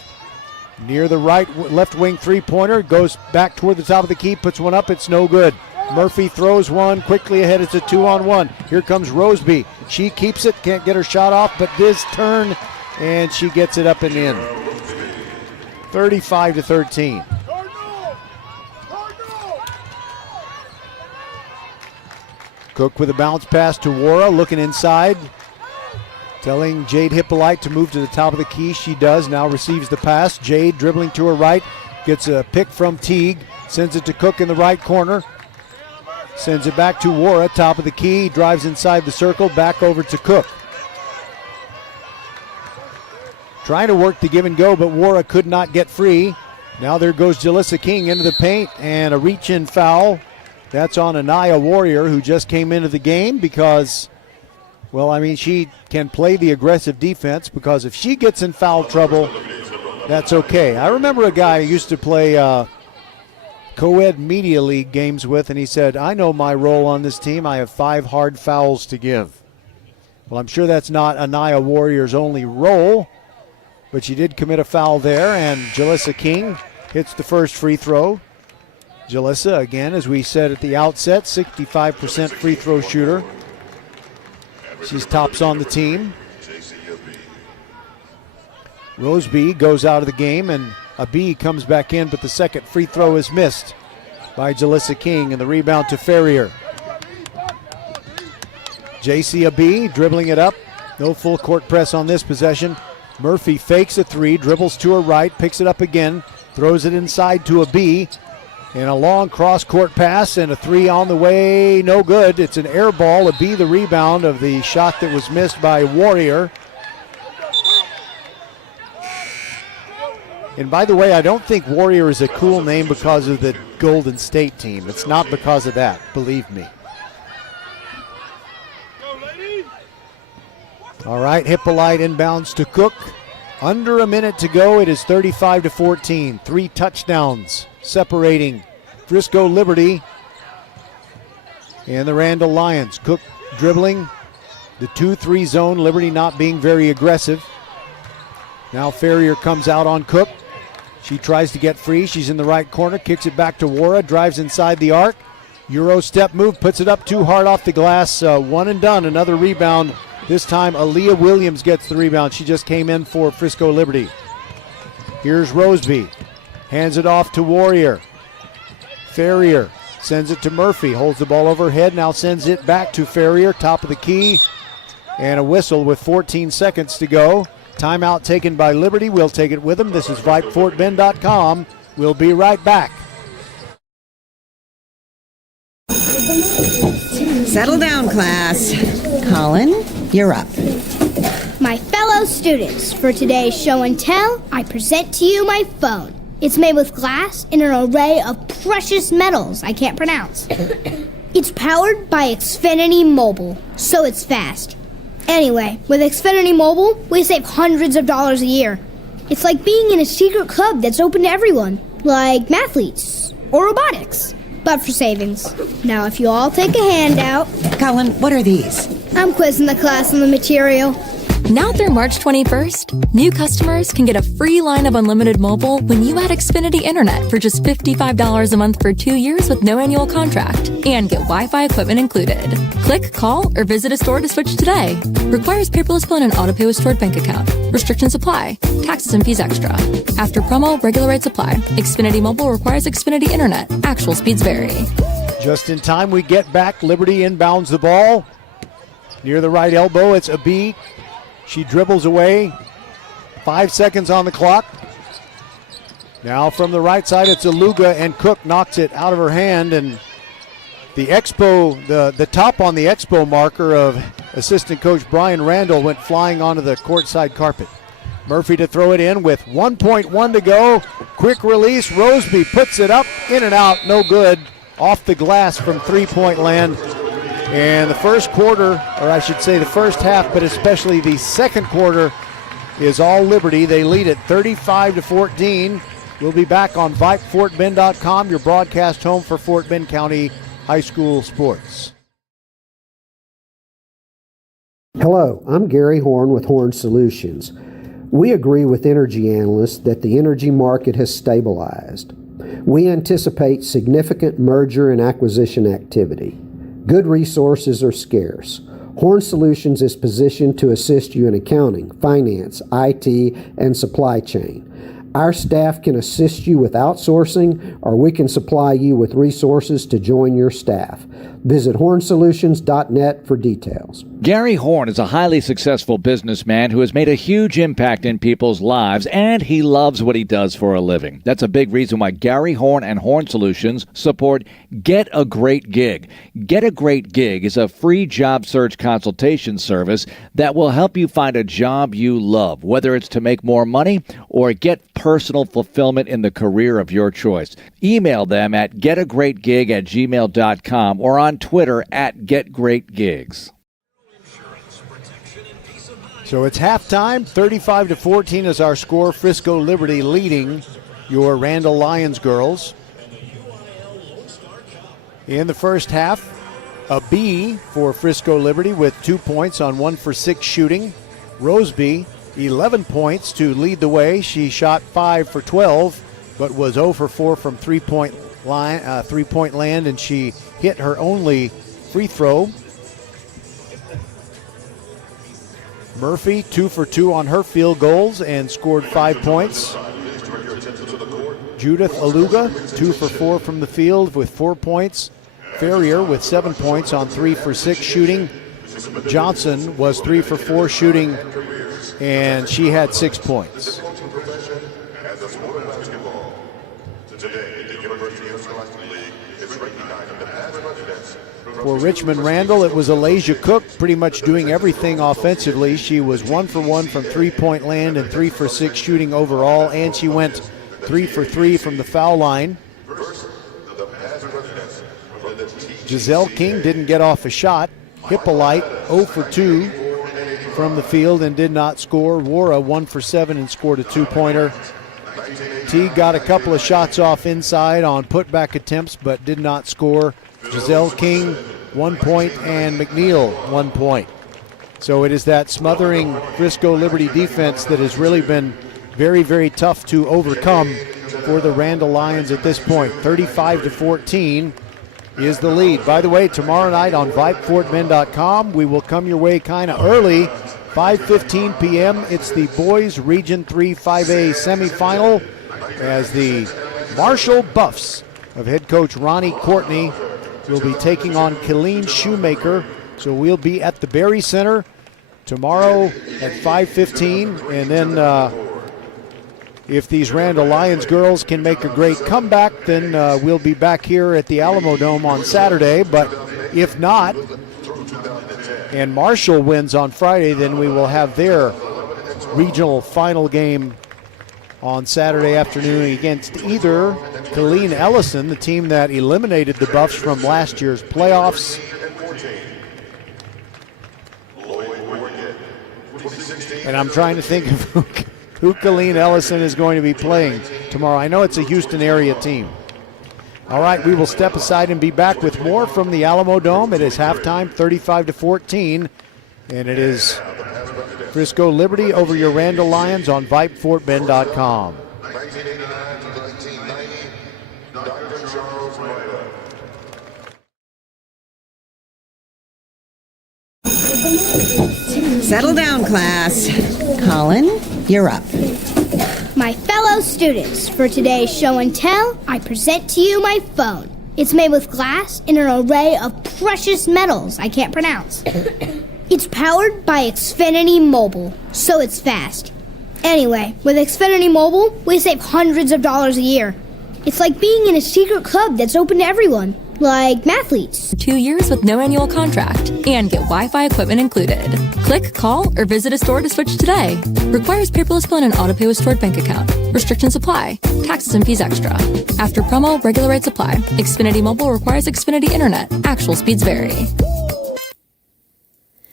near the left wing 3-pointer. Goes back toward the top of the key. Puts one up. It's no good. Murphy throws one quickly ahead. It's a 2-on-1. Here comes Roseby. She keeps it. Can't get her shot off. But this turn. And she gets it up and in. 35-13. Cook with a bounce pass to Wara, looking inside. Telling Jade Hippolyte to move to the top of the key. She does. Now receives the pass. Jade dribbling to her right. Gets a pick from Teague. Sends it to Cook in the right corner. Sends it back to Wara, top of the key, drives inside the circle, back over to Cook. Trying to work the give and go, but Wara could not get free. Now there goes Jalissa King into the paint, and a reach-in foul. That's on Anaya Warrior, who just came into the game because, well, I mean, she can play the aggressive defense, because if she gets in foul trouble, that's okay. I remember a guy I used to play co-ed media league games with, and he said, I know my role on this team. I have 5 hard fouls to give. Well, I'm sure that's not Anaya Warrior's only role, but she did commit a foul there, and Jalissa King hits the first free throw. Jalissa, again, as we said at the outset, 65% free throw shooter. She's tops on the team. Roseby goes out of the game, and Abi comes back in, but the second free throw is missed by Jalissa King, and the rebound to Ferrier. JC Abi dribbling it up. No full court press on this possession. Murphy fakes a three, dribbles to her right, picks it up again, throws it inside to Abi, and a long cross-court pass, and a three on the way, no good. It's an air ball. Abi the rebound of the shot that was missed by Warrior. And by the way, I don't think Warrior is a cool name because of the Golden State team. It's not because of that, believe me. All right, Hippolyte inbounds to Cook. Under a minute to go. It is 35-14. 3 touchdowns separating Frisco Liberty and the Randle Lions. Cook dribbling the 2-3 zone. Liberty not being very aggressive. Now Ferrier comes out on Cook. She tries to get free. She's in the right corner. Kicks it back to Wara. Drives inside the arc. Euro step move. Puts it up too hard off the glass. One and done. Another rebound. This time Aaliyah Williams gets the rebound. She just came in for Frisco Liberty. Here's Roseby. Hands it off to Warrior. Ferrier sends it to Murphy. Holds the ball over her head. Now sends it back to Ferrier. Top of the key. And a whistle with 14 seconds to go. Timeout taken by Liberty. We'll take it with them. This is VypeFortBend.com. We'll be right back. Settle down, class. Colin, you're up. My fellow students, for today's show and tell, I present to you my phone. It's made with glass and an array of precious metals I can't pronounce. It's powered by Xfinity Mobile, so it's fast. Anyway, with Xfinity Mobile, we save hundreds of dollars a year. It's like being in a secret club that's open to everyone, like mathletes or robotics, but for savings. Now, if you all take a handout... Colin, what are these? I'm quizzing the class on the material. Now through March 21st, new customers can get a free line of unlimited mobile when you add Xfinity Internet for just $55 a month for 2 years with no annual contract and get Wi-Fi equipment included. Click, call, or visit a store to switch today. Requires paperless bill and an auto-pay with stored bank account. Restrictions apply. Taxes and fees extra. After promo, regular rates apply. Xfinity Mobile requires Xfinity Internet. Actual speeds vary. Just in time we get back. Liberty inbounds the ball. Near the right elbow, it's Abi. She dribbles away. 5 seconds on the clock. Now from the right side, it's Aluga, and Cook knocks it out of her hand. And the Expo, the top on the Expo marker of assistant coach Brian Randle went flying onto the courtside carpet. Murphy to throw it in with 1.1 to go. Quick release. Roseby puts it up, in and out, no good. Off the glass from three-point land. And the first quarter, or I should say the first half, but especially the second quarter, is all Liberty. They lead it 35-14. We'll be back on VypeFortBend.com, your broadcast home for Fort Bend County High School sports. Hello, I'm Gary Horn with Horn Solutions. We agree with energy analysts that the energy market has stabilized. We anticipate significant merger and acquisition activity. Good resources are scarce. Horn Solutions is positioned to assist you in accounting, finance, IT, and supply chain. Our staff can assist you with outsourcing, or we can supply you with resources to join your staff. Visit hornsolutions.net for details. Gary Horn is a highly successful businessman who has made a huge impact in people's lives, and he loves what he does for a living. That's a big reason why Gary Horn and Horn Solutions support Get a Great Gig. Get a Great Gig is a free job search consultation service that will help you find a job you love, whether it's to make more money or get personal fulfillment in the career of your choice. Email them at getagreatgig@gmail.com or on Twitter at getgreatgigs. So it's halftime, 35-14 is our score. Frisco Liberty leading your Randle Lions girls. In the first half, a B for Frisco Liberty with 2 points on 1 for 6 shooting. Roseby, 11 points to lead the way. She shot 5 for 12, but was 0 for 4 from three-point land, and she hit her only free throw. Murphy, 2 for 2 on her field goals and scored 5 points. Judith Aluga, 2 for 4 from the field with 4 points. Ferrier with 7 points on 3 for 6 shooting. Johnson was 3 for 4 shooting, and she had 6 points. For Richmond Randall, it was Alasia Cook pretty much doing everything offensively. She was 1 for 1 from three-point land and 3 for 6 shooting overall, and she went 3 for 3 from the foul line. Giselle King didn't get off a shot. Hippolyte 0 for 2 from the field and did not score. Wara 1 for 7 and scored a 2-pointer. Teague got a couple of shots off inside on putback attempts but did not score. Giselle King 1 point and McNeil 1 point. So it is that smothering Frisco Liberty defense that has really been very, very tough to overcome for the Randle Lions at this point. 35-14 is the lead. By the way, tomorrow night on VypeFortBend.com, we will come your way kind of early. 5:15 p.m. It's the Boys Region 3 5A semifinal as the Marshall Buffs of head coach Ronnie Courtney will be taking on Killeen Shoemaker. So we'll be at the Berry Center tomorrow at 5:15, and then if these Randle Lions girls can make a great comeback, then we'll be back here at the Alamo Dome on Saturday. But if not, and Marshall wins on Friday, then we will have their regional final game on Saturday afternoon against either Killeen Ellison, the team that eliminated the Buffs from last year's playoffs, and I'm trying to think of who Killeen Ellison is going to be playing tomorrow. I know it's a Houston area team. All right, we will step aside and be back with more from the Alamo Dome. It is halftime, 35-14, and it is Frisco Liberty over your Randle Lions on VypeFortBend.com. Settle down, class. Colin, you're up. My fellow students, for today's show and tell, I present to you my phone. It's made with glass and an array of precious metals I can't pronounce. It's powered by Xfinity Mobile, so it's fast. Anyway, with Xfinity Mobile, we save hundreds of dollars a year. It's like being in a secret club that's open to everyone, like mathletes. 2 years with no annual contract and get Wi-Fi equipment included. Click, call, or visit a store to switch today. Requires paperless bill and an auto pay with stored bank account. Restrictions apply. Taxes and fees extra. After promo, regular rates apply. Xfinity Mobile requires Xfinity Internet. Actual speeds vary.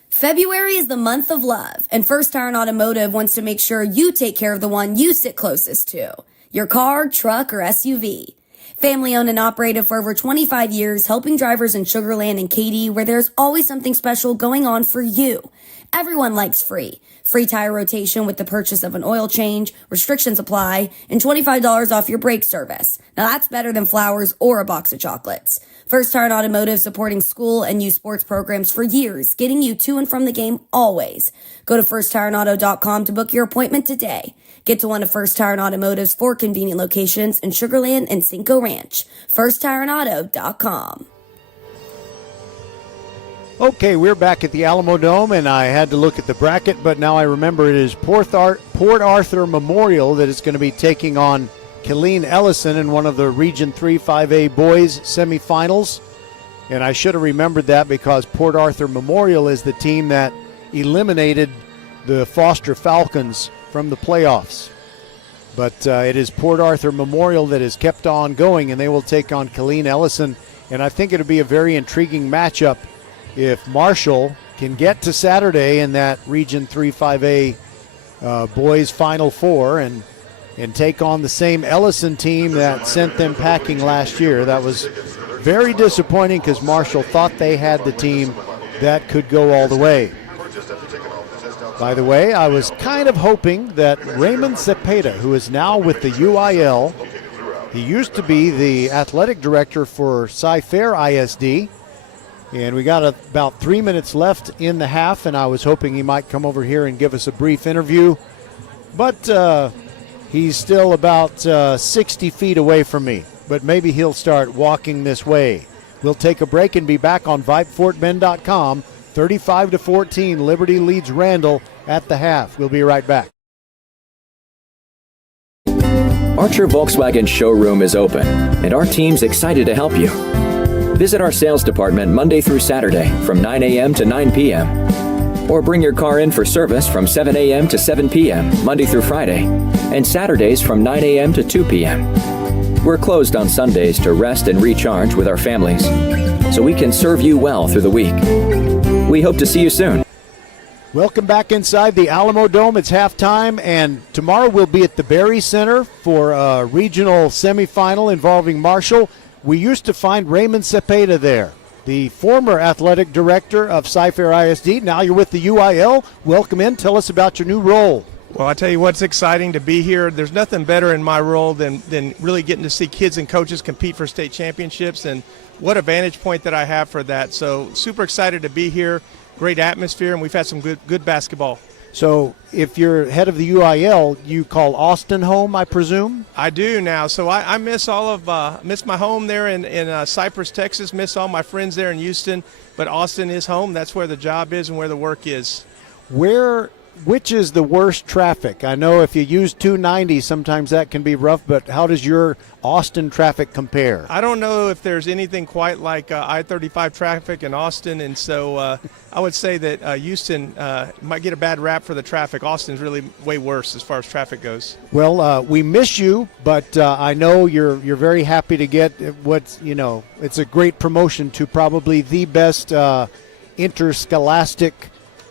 February is the month of love, and First Tire and Automotive wants to make sure you take care of the one you sit closest to. Your car, truck, or SUV. Family owned and operated for over 25 years, helping drivers in Sugar Land and Katy, where there's always something special going on for you. Everyone likes free. Free tire rotation with the purchase of an oil change, restrictions apply, and $25 off your brake service. Now that's better than flowers or a box of chocolates. First Tire and Automotive supporting school and youth sports programs for years, getting you to and from the game always. Go to firsttireandauto.com to book your appointment today. Get to one of First Tire and Automotive's 4 convenient locations in Sugar Land and Cinco Ranch. firsttireandauto.com. Okay, we're back at the Alamo Dome, and I had to look at the bracket, but now I remember it is Port Arthur Memorial that is going to be taking on Killeen Ellison in one of the Region 3 5A boys semifinals. And I should have remembered that because Port Arthur Memorial is the team that eliminated the Foster Falcons from the playoffs. But it is Port Arthur Memorial that has kept on going, and they will take on Killeen Ellison. And I think it'll be a very intriguing matchup if Marshall can get to Saturday in that Region 3 5A boys Final Four and take on the same Ellison team that sent them packing last year. That was very disappointing because Marshall thought they had the team that could go all the way. By the way, I was kind of hoping that Raymond Cepeda, who is now with the UIL, he used to be the athletic director for Cy-Fair ISD, and we got about 3 minutes left in the half, and I was hoping he might come over here and give us a brief interview. But he's still about 60 feet away from me, but maybe he'll start walking this way. We'll take a break and be back on VypeFortBend.com. 35-14, Liberty leads Randle at the half. We'll be right back. Archer Volkswagen showroom is open, and our team's excited to help you. Visit our sales department Monday through Saturday from 9 a.m. to 9 p.m. Or bring your car in for service from 7 a.m. to 7 p.m. Monday through Friday, and Saturdays from 9 a.m. to 2 p.m. We're closed on Sundays to rest and recharge with our families, so we can serve you well through the week. We hope to see you soon. Welcome back inside the Alamo Dome. It's halftime, and tomorrow we'll be at the Berry Center for a regional semifinal involving Marshall. We used to find Raymond Cepeda there, the former athletic director of Cy-Fair ISD. Now you're with the UIL. Welcome in. Tell us about your new role. Well, I tell you what's exciting to be here. There's nothing better in my role than really getting to see kids and coaches compete for state championships, and what a vantage point that I have for that. So super excited to be here. Great atmosphere, and we've had some good basketball. So if you're head of the UIL, you call Austin home, I presume? I do now. So I miss miss my home there in Cypress, Texas, miss all my friends there in Houston, but Austin is home. That's where the job is and where the work is. Which is the worst traffic? I know if you use 290, sometimes that can be rough, but how does your Austin traffic compare? I don't know if there's anything quite like I-35 traffic in Austin, and so I would say that Houston might get a bad rap for the traffic. Austin's really way worse as far as traffic goes. Well, we miss you, but I know you're very happy to get it's a great promotion to probably the best interscholastic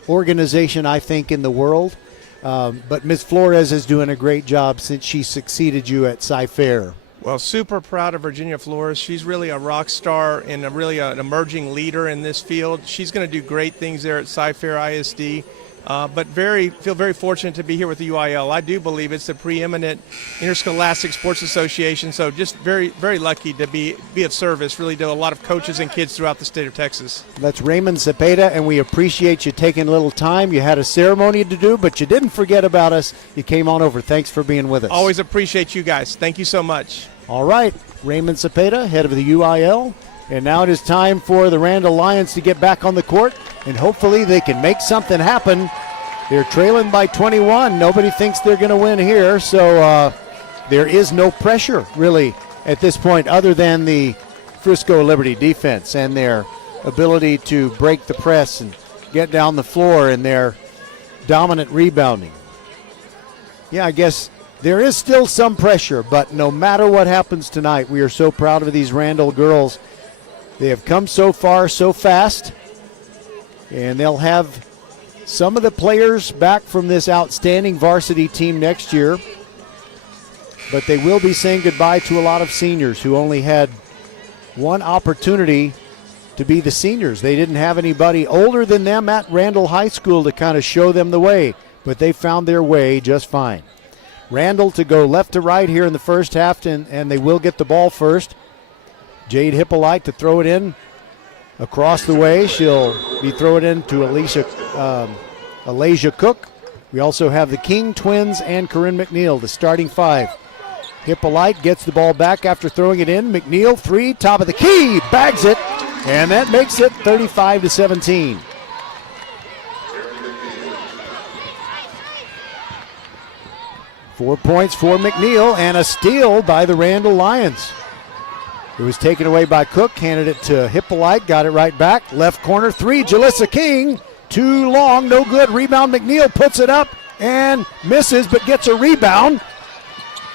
organization, I think, in the world. But Ms. Flores is doing a great job since she succeeded you at Cy-Fair. Well, super proud of Virginia Flores. She's really a rock star and really an emerging leader in this field. She's going to do great things there at Cy-Fair ISD. But feel very fortunate to be here with the UIL. I do believe it's the preeminent interscholastic sports association, so just very, very lucky to be of service, really to a lot of coaches and kids throughout the state of Texas. That's Raymond Cepeda, and we appreciate you taking a little time. You had a ceremony to do, but you didn't forget about us. You came on over. Thanks for being with us. Always appreciate you guys. Thank you so much. All right, Raymond Cepeda, head of the UIL. And now it is time for the Randle Lions to get back on the court, and hopefully they can make something happen. They're trailing by 21. Nobody thinks they're going to win here, so there is no pressure, really, at this point, other than the Frisco Liberty defense and their ability to break the press and get down the floor and their dominant rebounding. Yeah, I guess there is still some pressure, but no matter what happens tonight, we are so proud of these Randle girls. They have come so far so fast, and they'll have some of the players back from this outstanding varsity team next year, but they will be saying goodbye to a lot of seniors who only had one opportunity to be the seniors. They didn't have anybody older than them at Randle High School to kind of show them the way, but they found their way just fine. Randle to go left to right here in the first half, and they will get the ball first. Jade Hippolyte to throw it in across the way. She'll be throwing it in to Alasia Cook. We also have the King twins and Corinne McNeil, the starting five. Hippolyte gets the ball back after throwing it in. McNeil, three, top of the key, bags it. And that makes it 35-17. Four points for McNeil and a steal by the Randle Lions. It was taken away by Cook, handed it to Hippolyte, got it right back. Left corner three, Jalissa King. Too long, no good. Rebound, McNeil puts it up and misses, but gets a rebound.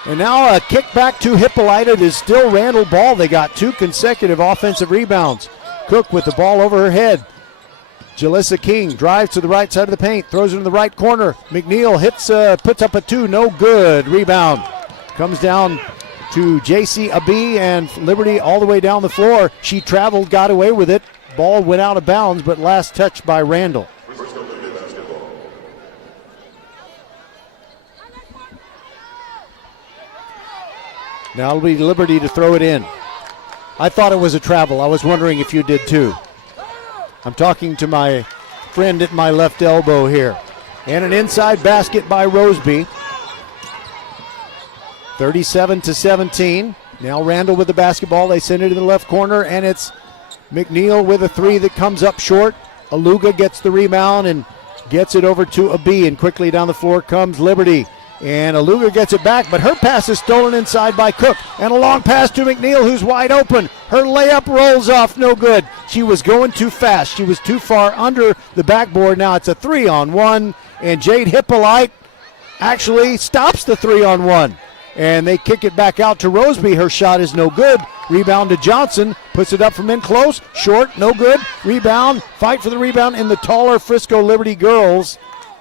And now a kick back to Hippolyte. It is still Randle ball. They got 2 consecutive offensive rebounds. Cook with the ball over her head. Jalissa King drives to the right side of the paint, throws it in the right corner. McNeil hits, puts up a 2, no good. Rebound comes down to JC Abi, and Liberty all the way down the floor. She traveled, got away with it. Ball went out of bounds, but last touch by Randle. Now it'll be Liberty to throw it in. I thought it was a travel. I was wondering if you did too. I'm talking to my friend at my left elbow here. And an inside basket by Roseby. 37-17. Now Randle with the basketball. They send it to the left corner, and it's McNeil with a 3 that comes up short. Aluga gets the rebound and gets it over to Abi, and quickly down the floor comes Liberty. And Aluga gets it back, but her pass is stolen inside by Cook. And a long pass to McNeil, who's wide open. Her layup rolls off, no good. She was going too fast. She was too far under the backboard. Now it's a 3-on-1, and Jade Hippolyte actually stops the 3-on-1. And they kick it back out to Roseby. Her shot is no good. Rebound to Johnson. Puts it up from in close. Short, no good. Rebound. Fight for the rebound, and the taller Frisco Liberty girls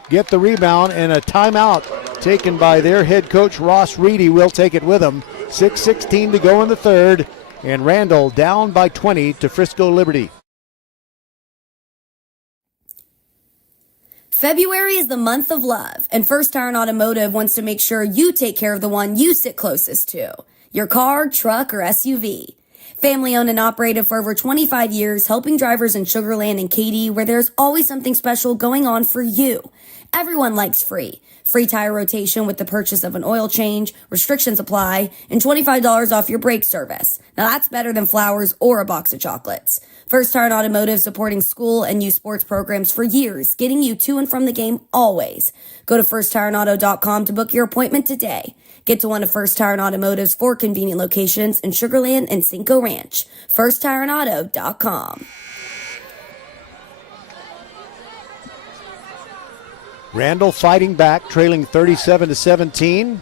get the rebound, and a timeout taken by their head coach Ross Reedy will take it with them. 6:16 to go in the third, and Randle down by 20 to Frisco Liberty. February is the month of love, and First Tire and Automotive wants to make sure you take care of the one you sit closest to, your car, truck, or SUV. Family owned and operated for over 25 years, helping drivers in Sugar Land and Katy, where there's always something special going on for you. Everyone likes free. Free tire rotation with the purchase of an oil change, restrictions apply, and $25 off your brake service. Now that's better than flowers or a box of chocolates. First Tire and Automotive supporting school and youth sports programs for years, getting you to and from the game always. Go to firsttireandauto.com to book your appointment today. Get to one of First Tire and Automotive's 4 convenient locations in Sugar Land and Cinco Ranch. firsttireandauto.com. Randle fighting back, trailing 37-17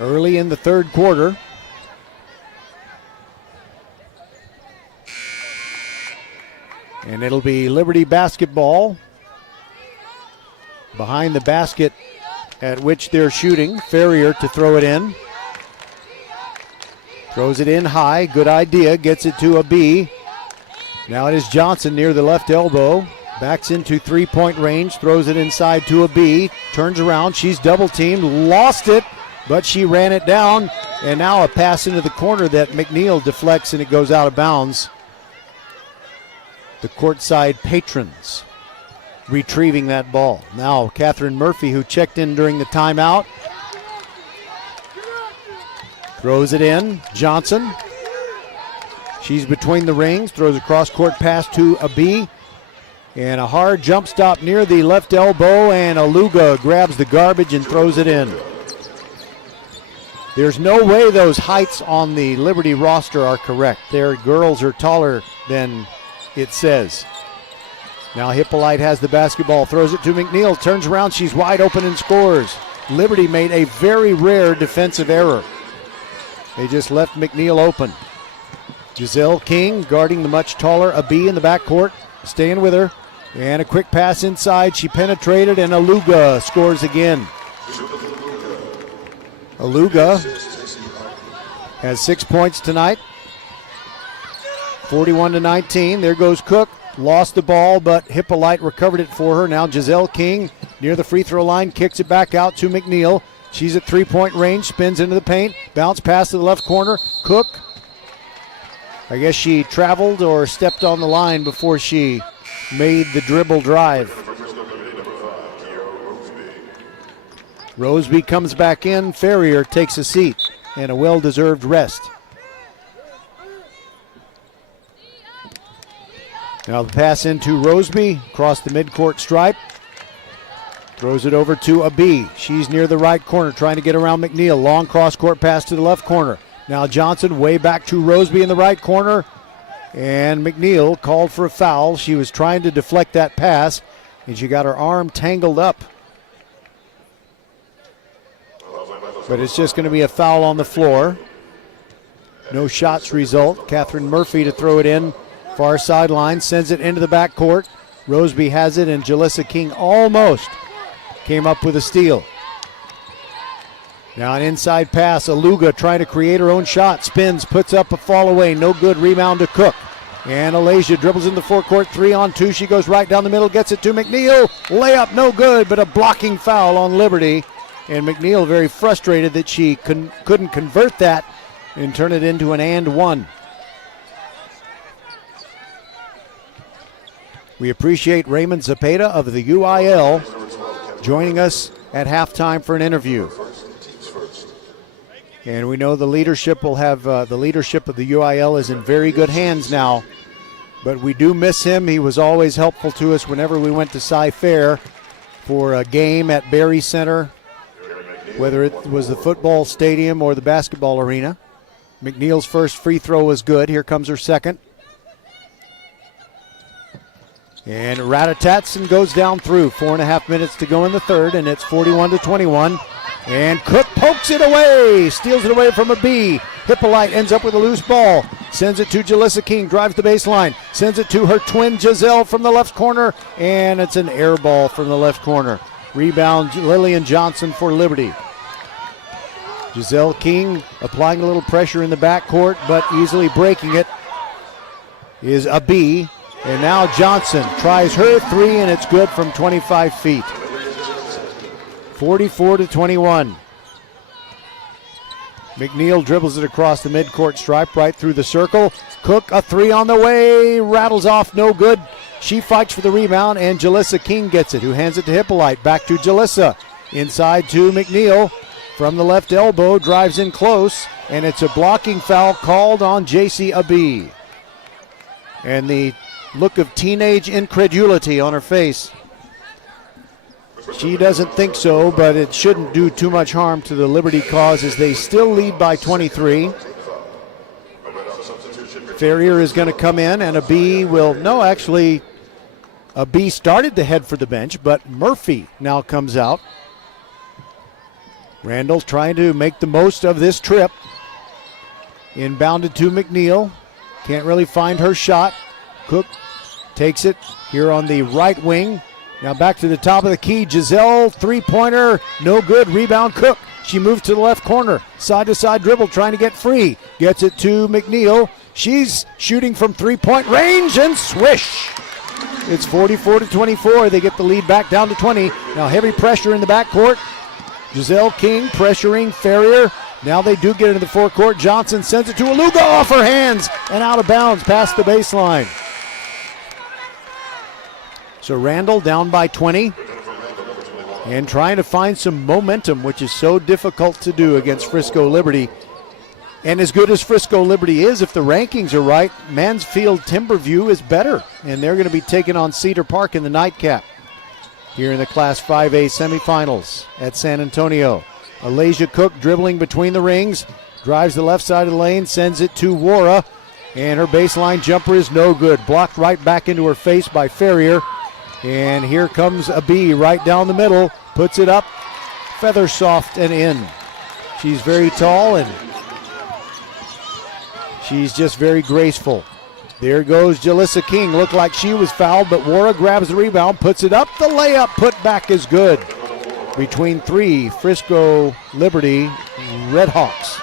early in the third quarter. And it'll be Liberty basketball behind the basket at which they're shooting. Ferrier to throw it in. Throws it in high, good idea, gets it to a B. Now it is Johnson near the left elbow. Backs into three-point range, throws it inside to a B, turns around, she's double-teamed, lost it, but she ran it down, and now a pass into the corner that McNeil deflects, and it goes out of bounds. The courtside patrons retrieving that ball. Now Catherine Murphy, who checked in during the timeout, throws it in. Johnson, she's between the rings, throws a cross-court pass to a B. And a hard jump stop near the left elbow, and Aluga grabs the garbage and throws it in. There's no way those heights on the Liberty roster are correct. Their girls are taller than it says. Now Hippolyte has the basketball, throws it to McNeil, turns around, she's wide open and scores. Liberty made a very rare defensive error. They just left McNeil open. Giselle King guarding the much taller Abi in the backcourt, staying with her. And a quick pass inside. She penetrated, and Aluga scores again. Aluga has 6 points tonight. 41-19. There goes Cook. Lost the ball, but Hippolyte recovered it for her. Now Giselle King near the free throw line, kicks it back out to McNeil. She's at three-point range, spins into the paint. Bounce pass to the left corner. Cook. I guess she traveled or stepped on the line before she made the dribble drive. Roseby comes back in. Ferrier takes a seat and a well-deserved rest. Now the pass into Roseby, across the midcourt stripe. Throws it over to Abee. She's near the right corner, trying to get around McNeil. Long cross-court pass to the left corner. Now Johnson way back to Roseby in the right corner. And McNeil called for a foul. She was trying to deflect that pass, and she got her arm tangled up. But it's just going to be a foul on the floor. No shots result. Catherine Murphy to throw it in. Far sideline, sends it into the backcourt. Roseby has it, and Jalissa King almost came up with a steal. Now an inside pass. Aluga trying to create her own shot. Spins, puts up a fall away. No good. Rebound to Cook. And Alasia dribbles in the forecourt. 3-on-2. She goes right down the middle. Gets it to McNeil. Layup no good, but a blocking foul on Liberty. And McNeil very frustrated that she couldn't convert that and turn it into an and one. We appreciate Raymond Zepeda of the UIL joining us at halftime for an interview. And we know the leadership will have the leadership of the UIL is in very good hands now. But we do miss him. He was always helpful to us whenever we went to Cy-Fair for a game at Berry Center, whether it was the football stadium or the basketball arena. McNeil's first free throw was good. Here comes her second. And Ratatatson goes down through. 4.5 minutes to go in the third, and it's 41-21. And Cook pokes it away, steals it away from Abee. Hippolyte ends up with a loose ball. Sends it to Jalissa King, drives the baseline. Sends it to her twin Giselle from the left corner, and it's an air ball from the left corner. Rebound Lillian Johnson for Liberty. Giselle King applying a little pressure in the backcourt, but easily breaking it is Abee. And now Johnson tries her three, and it's good from 25 feet. 44-21. McNeil dribbles it across the midcourt stripe, right through the circle. Cook, a three on the way, rattles off, no good. She fights for the rebound, and Jalissa King gets it, who hands it to Hippolyte. Back to Jalissa. Inside to McNeil. From the left elbow, drives in close, and it's a blocking foul called on J.C. Abee. And the look of teenage incredulity on her face. She doesn't think so, but it shouldn't do too much harm to the Liberty cause as they still lead by 23. Ferrier is going to come in, and Abee will, no, actually, Abee started to head for the bench, but Murphy now comes out. Randle trying to make the most of this trip. Inbounded to McNeil. Can't really find her shot. Cook takes it here on the right wing. Now back to the top of the key. Giselle, three-pointer, no good. Rebound Cook. She moves to the left corner. Side-to-side dribble, trying to get free. Gets it to McNeil. She's shooting from three-point range, and swish. It's 44-24. They get the lead back down to 20. Now heavy pressure in the backcourt. Giselle King pressuring Ferrier. Now they do get into the forecourt. Johnson sends it to Aluga off her hands and out of bounds past the baseline. So Randle down by 20 and trying to find some momentum, which is so difficult to do against Frisco Liberty. And as good as Frisco Liberty is, if the rankings are right, Mansfield Timberview is better, and they're going to be taking on Cedar Park in the nightcap here in the Class 5A semifinals at San Antonio. Alasia Cook dribbling between the rings, drives the left side of the lane, sends it to Wara, and her baseline jumper is no good. Blocked right back into her face by Ferrier. And here comes Abee right down the middle, puts it up, feather soft and in. She's very tall and she's just very graceful. There goes Jalissa King. Looked like she was fouled, but Wara grabs the rebound, puts it up. The layup put back is good. Between three, Frisco Liberty Redhawks.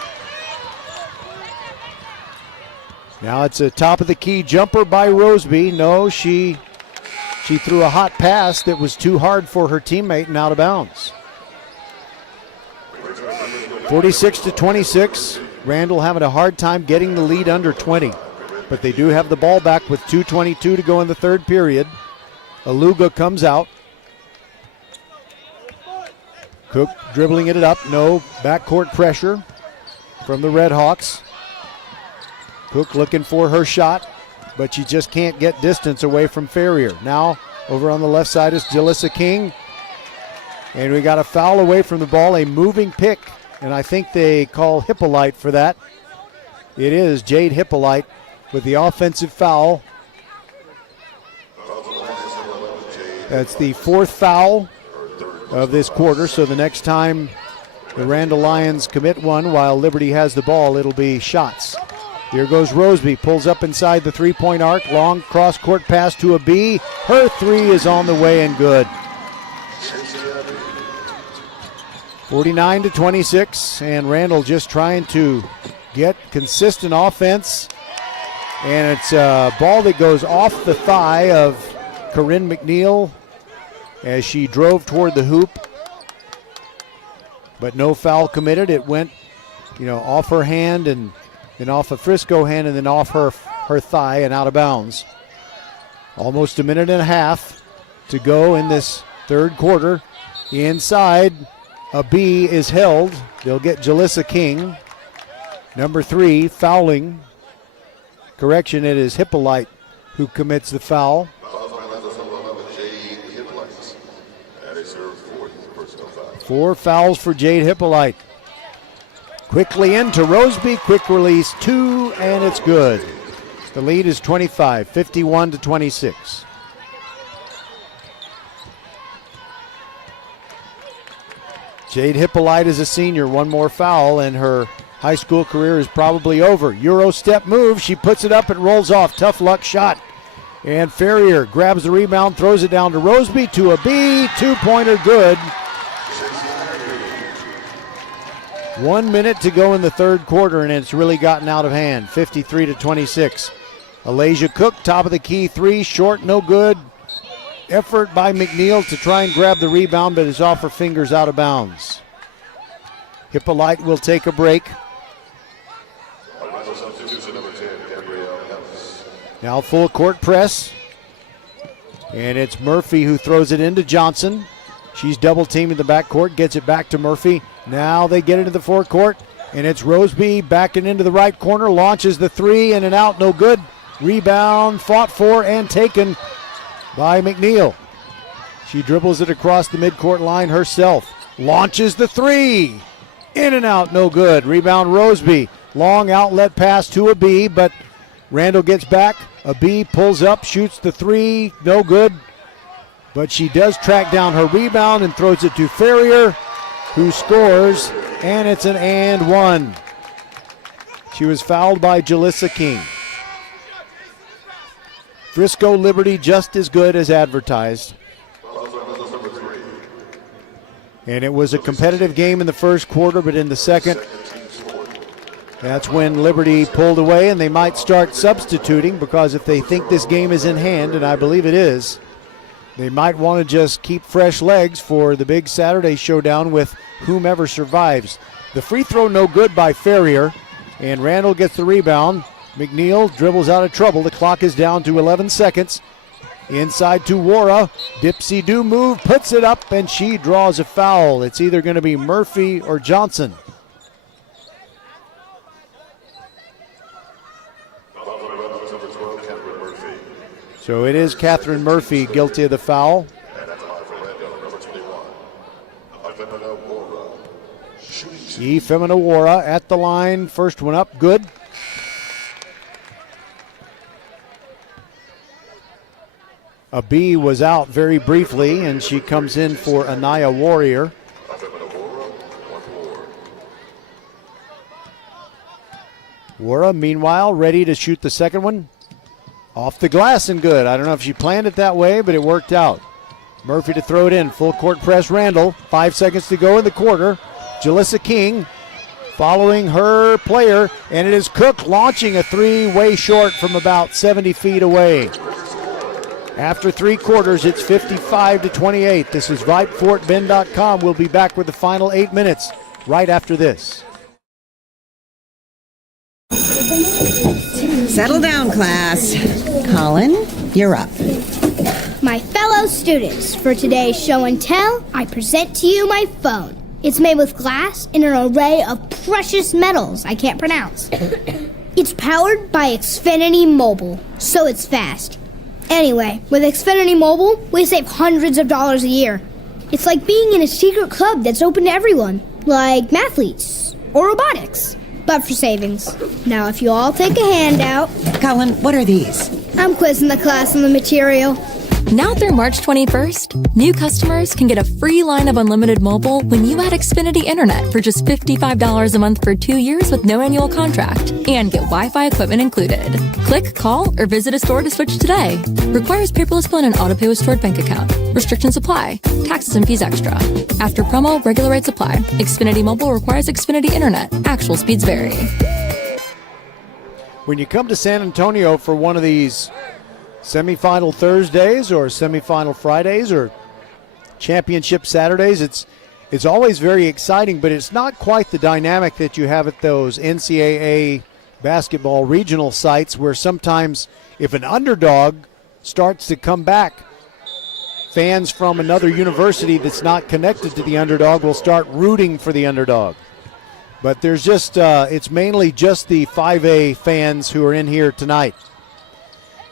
Now it's a top of the key jumper by Roseby. No, she threw a hot pass that was too hard for her teammate and out of bounds. 46-26. Randle having a hard time getting the lead under 20. But they do have the ball back with 2:22 to go in the third period. Aluga comes out. Cook dribbling it up. No backcourt pressure from the Redhawks. Cook looking for her shot. but she just can't get distance away from Ferrier. Now over on the left side is Jalissa King. And we got a foul away from the ball, a moving pick. And I think they call Hippolyte for that. It is Jade Hippolyte with the offensive foul. That's the fourth foul of this quarter. So the next time the Randle Lions commit one while Liberty has the ball, it'll be shots. Here goes Roseby, pulls up inside the three-point arc, long cross-court pass to a B. Her three is on the way and good. 49-26, and Randle just trying to get consistent offense. And it's a ball that goes off the thigh of Corinne McNeil as she drove toward the hoop. But no foul committed. It went, off her hand and then off a Frisco hand and then off her thigh and out of bounds. Almost a minute and a half to go in this third quarter. Inside, a B is held. They'll get Jalissa King. Number 3, fouling. Correction, it is Hippolyte who commits the foul. 4 fouls for Jade Hippolyte. Quickly into Roseby, quick release 2, and it's good. The lead is 25, 51-26. Jade Hippolyte is a senior, one more foul, and her high school career is probably over. Euro step move, she puts it up and rolls off. Tough luck shot. And Ferrier grabs the rebound, throws it down to Roseby, to a B, two-pointer good. 1 minute to go in the third quarter, and it's really gotten out of hand, 53-26. Alasia Cook, top of the key, 3, short, no good. Effort by McNeil to try and grab the rebound, but it's off her fingers, out of bounds. Hippolyte will take a break. Now full court press. And it's Murphy who throws it into Johnson. She's double teaming the backcourt, gets it back to Murphy. Now they get into the forecourt, and it's Roseby backing into the right corner, launches the 3, in and out, no good. Rebound, fought for and taken by McNeil. She dribbles it across the midcourt line herself. Launches the 3. In and out, no good. Rebound Roseby. Long outlet pass to a B, but Randle gets back. A B pulls up, shoots the 3, no good. But she does track down her rebound and throws it to Ferrier, who scores, and it's an and one. She was fouled by Jalissa King. Frisco Liberty just as good as advertised. And it was a competitive game in the first quarter, but in the second, that's when Liberty pulled away, and they might start substituting, because if they think this game is in hand, and I believe it is, they might want to just keep fresh legs for the big Saturday showdown with whomever survives. The free throw no good by Ferrier, and Randle gets the rebound. McNeil dribbles out of trouble. The clock is down to 11 seconds. Inside to Wara. Dipsy-do move, puts it up, and she draws a foul. It's either going to be Murphy or Johnson. So it is Catherine Murphy guilty of the foul. Femina Wara at the line. First one up, good. A B was out very briefly, and she comes in for Anaya Warrior. Wara, meanwhile, ready to shoot the second one. Off the glass and good. I don't know if she planned it that way, but it worked out. Murphy to throw it in. Full court press, Randle. 5 seconds to go in the quarter. Jalissa King following her player, and it is Cook launching a 3 way short from about 70 feet away. After 3 quarters, it's 55-28. This is VypeFortBend.com. We'll be back with the final 8 minutes right after this. Settle down, class. Colin, you're up. My fellow students, for today's show and tell, I present to you my phone. It's made with glass and an array of precious metals I can't pronounce. It's powered by Xfinity Mobile, so it's fast. Anyway, with Xfinity Mobile, we save hundreds of dollars a year. It's like being in a secret club that's open to everyone, like mathletes or robotics, but for savings. Now, if you all take a handout... Colin, what are these? I'm quizzing the class on the material. Now through March 21st, new customers can get a free line of unlimited mobile when you add Xfinity Internet for just $55 a month for 2 years with no annual contract and get Wi-Fi equipment included. Click, call, or visit a store to switch today. Requires paperless bill and auto pay with stored bank account. Restrictions apply. Taxes and fees extra. After promo, regular rates apply. Xfinity Mobile requires Xfinity Internet. Actual speeds vary. When you come to San Antonio for one of these semifinal Thursdays or semifinal Fridays or championship Saturdays, it's always very exciting, but it's not quite the dynamic that you have at those NCAA basketball regional sites where sometimes if an underdog starts to come back, fans from another university that's not connected to the underdog will start rooting for the underdog. But there's just, it's mainly just the 5A fans who are in here tonight.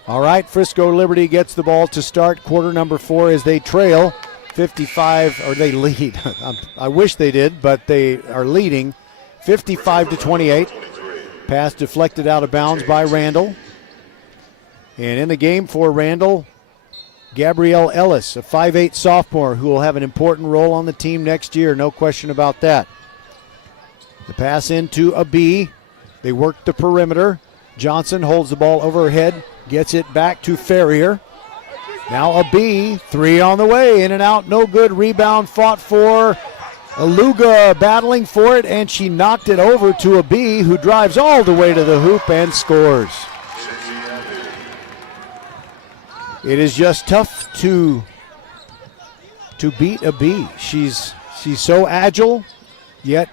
All right, Frisco Liberty gets the ball to start quarter number 4 as they trail 55, or they lead. I wish they did, but they are leading 55-28. Pass deflected out of bounds by Randle. And in the game for Randle, Gabrielle Ellis, a 5'8 sophomore who will have an important role on the team next year, no question about that. The pass into a B. They work the perimeter. Johnson holds the ball over her head, gets it back to Ferrier. Now a B, 3 on the way, in and out, no good. Rebound fought for. Aluga battling for it, and she knocked it over to a B who drives all the way to the hoop and scores. It is just tough to beat a B. She's so agile, yet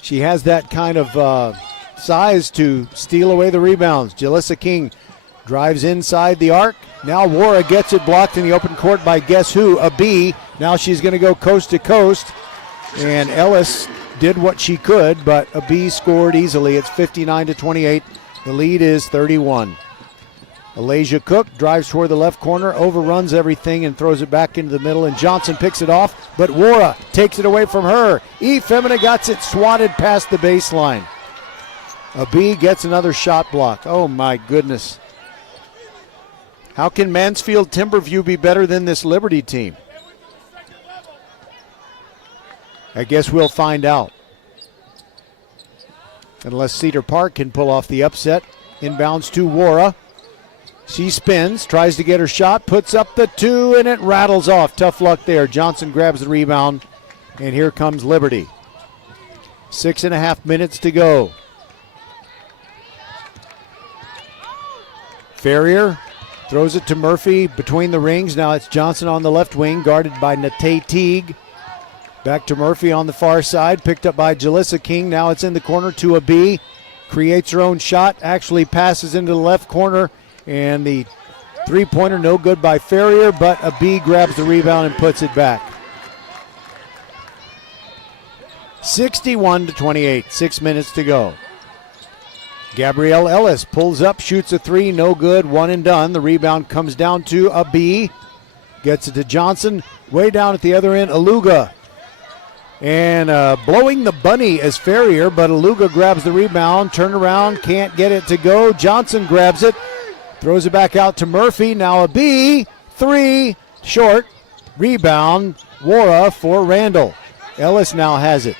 she has that kind of size to steal away the rebounds. Jalissa King drives inside the arc. Now Wara gets it blocked in the open court by guess who? A B. Now she's going to go coast to coast. And Ellis did what she could, but a B scored easily. It's 59-28. The lead is 31. Alasia Cook drives toward the left corner, overruns everything and throws it back into the middle, and Johnson picks it off, but Wara takes it away from her. Femina got it swatted past the baseline. A B gets another shot block. Oh my goodness. How can Mansfield Timberview be better than this Liberty team? I guess we'll find out. Unless Cedar Park can pull off the upset. Inbounds to Wara. She spins, tries to get her shot, puts up the 2, and it rattles off. Tough luck there. Johnson grabs the rebound, and here comes Liberty. 6.5 minutes to go. Ferrier throws it to Murphy between the rings. Now it's Johnson on the left wing, guarded by Nate Teague. Back to Murphy on the far side, picked up by Jalissa King. Now it's in the corner to a B. Creates her own shot, actually passes into the left corner, and the three-pointer no good by Ferrier, but a B grabs the rebound and puts it back. 61-28, 6 minutes to go. Gabrielle Ellis pulls up, shoots a 3, no good, one and done. The rebound comes down to a B. Gets it to Johnson, way down at the other end, Aluga. And blowing the bunny as Ferrier, but Aluga grabs the rebound, turn around, can't get it to go. Johnson grabs it, throws it back out to Murphy. Now a B, 3, short. Rebound, Wara for Randle. Ellis now has it.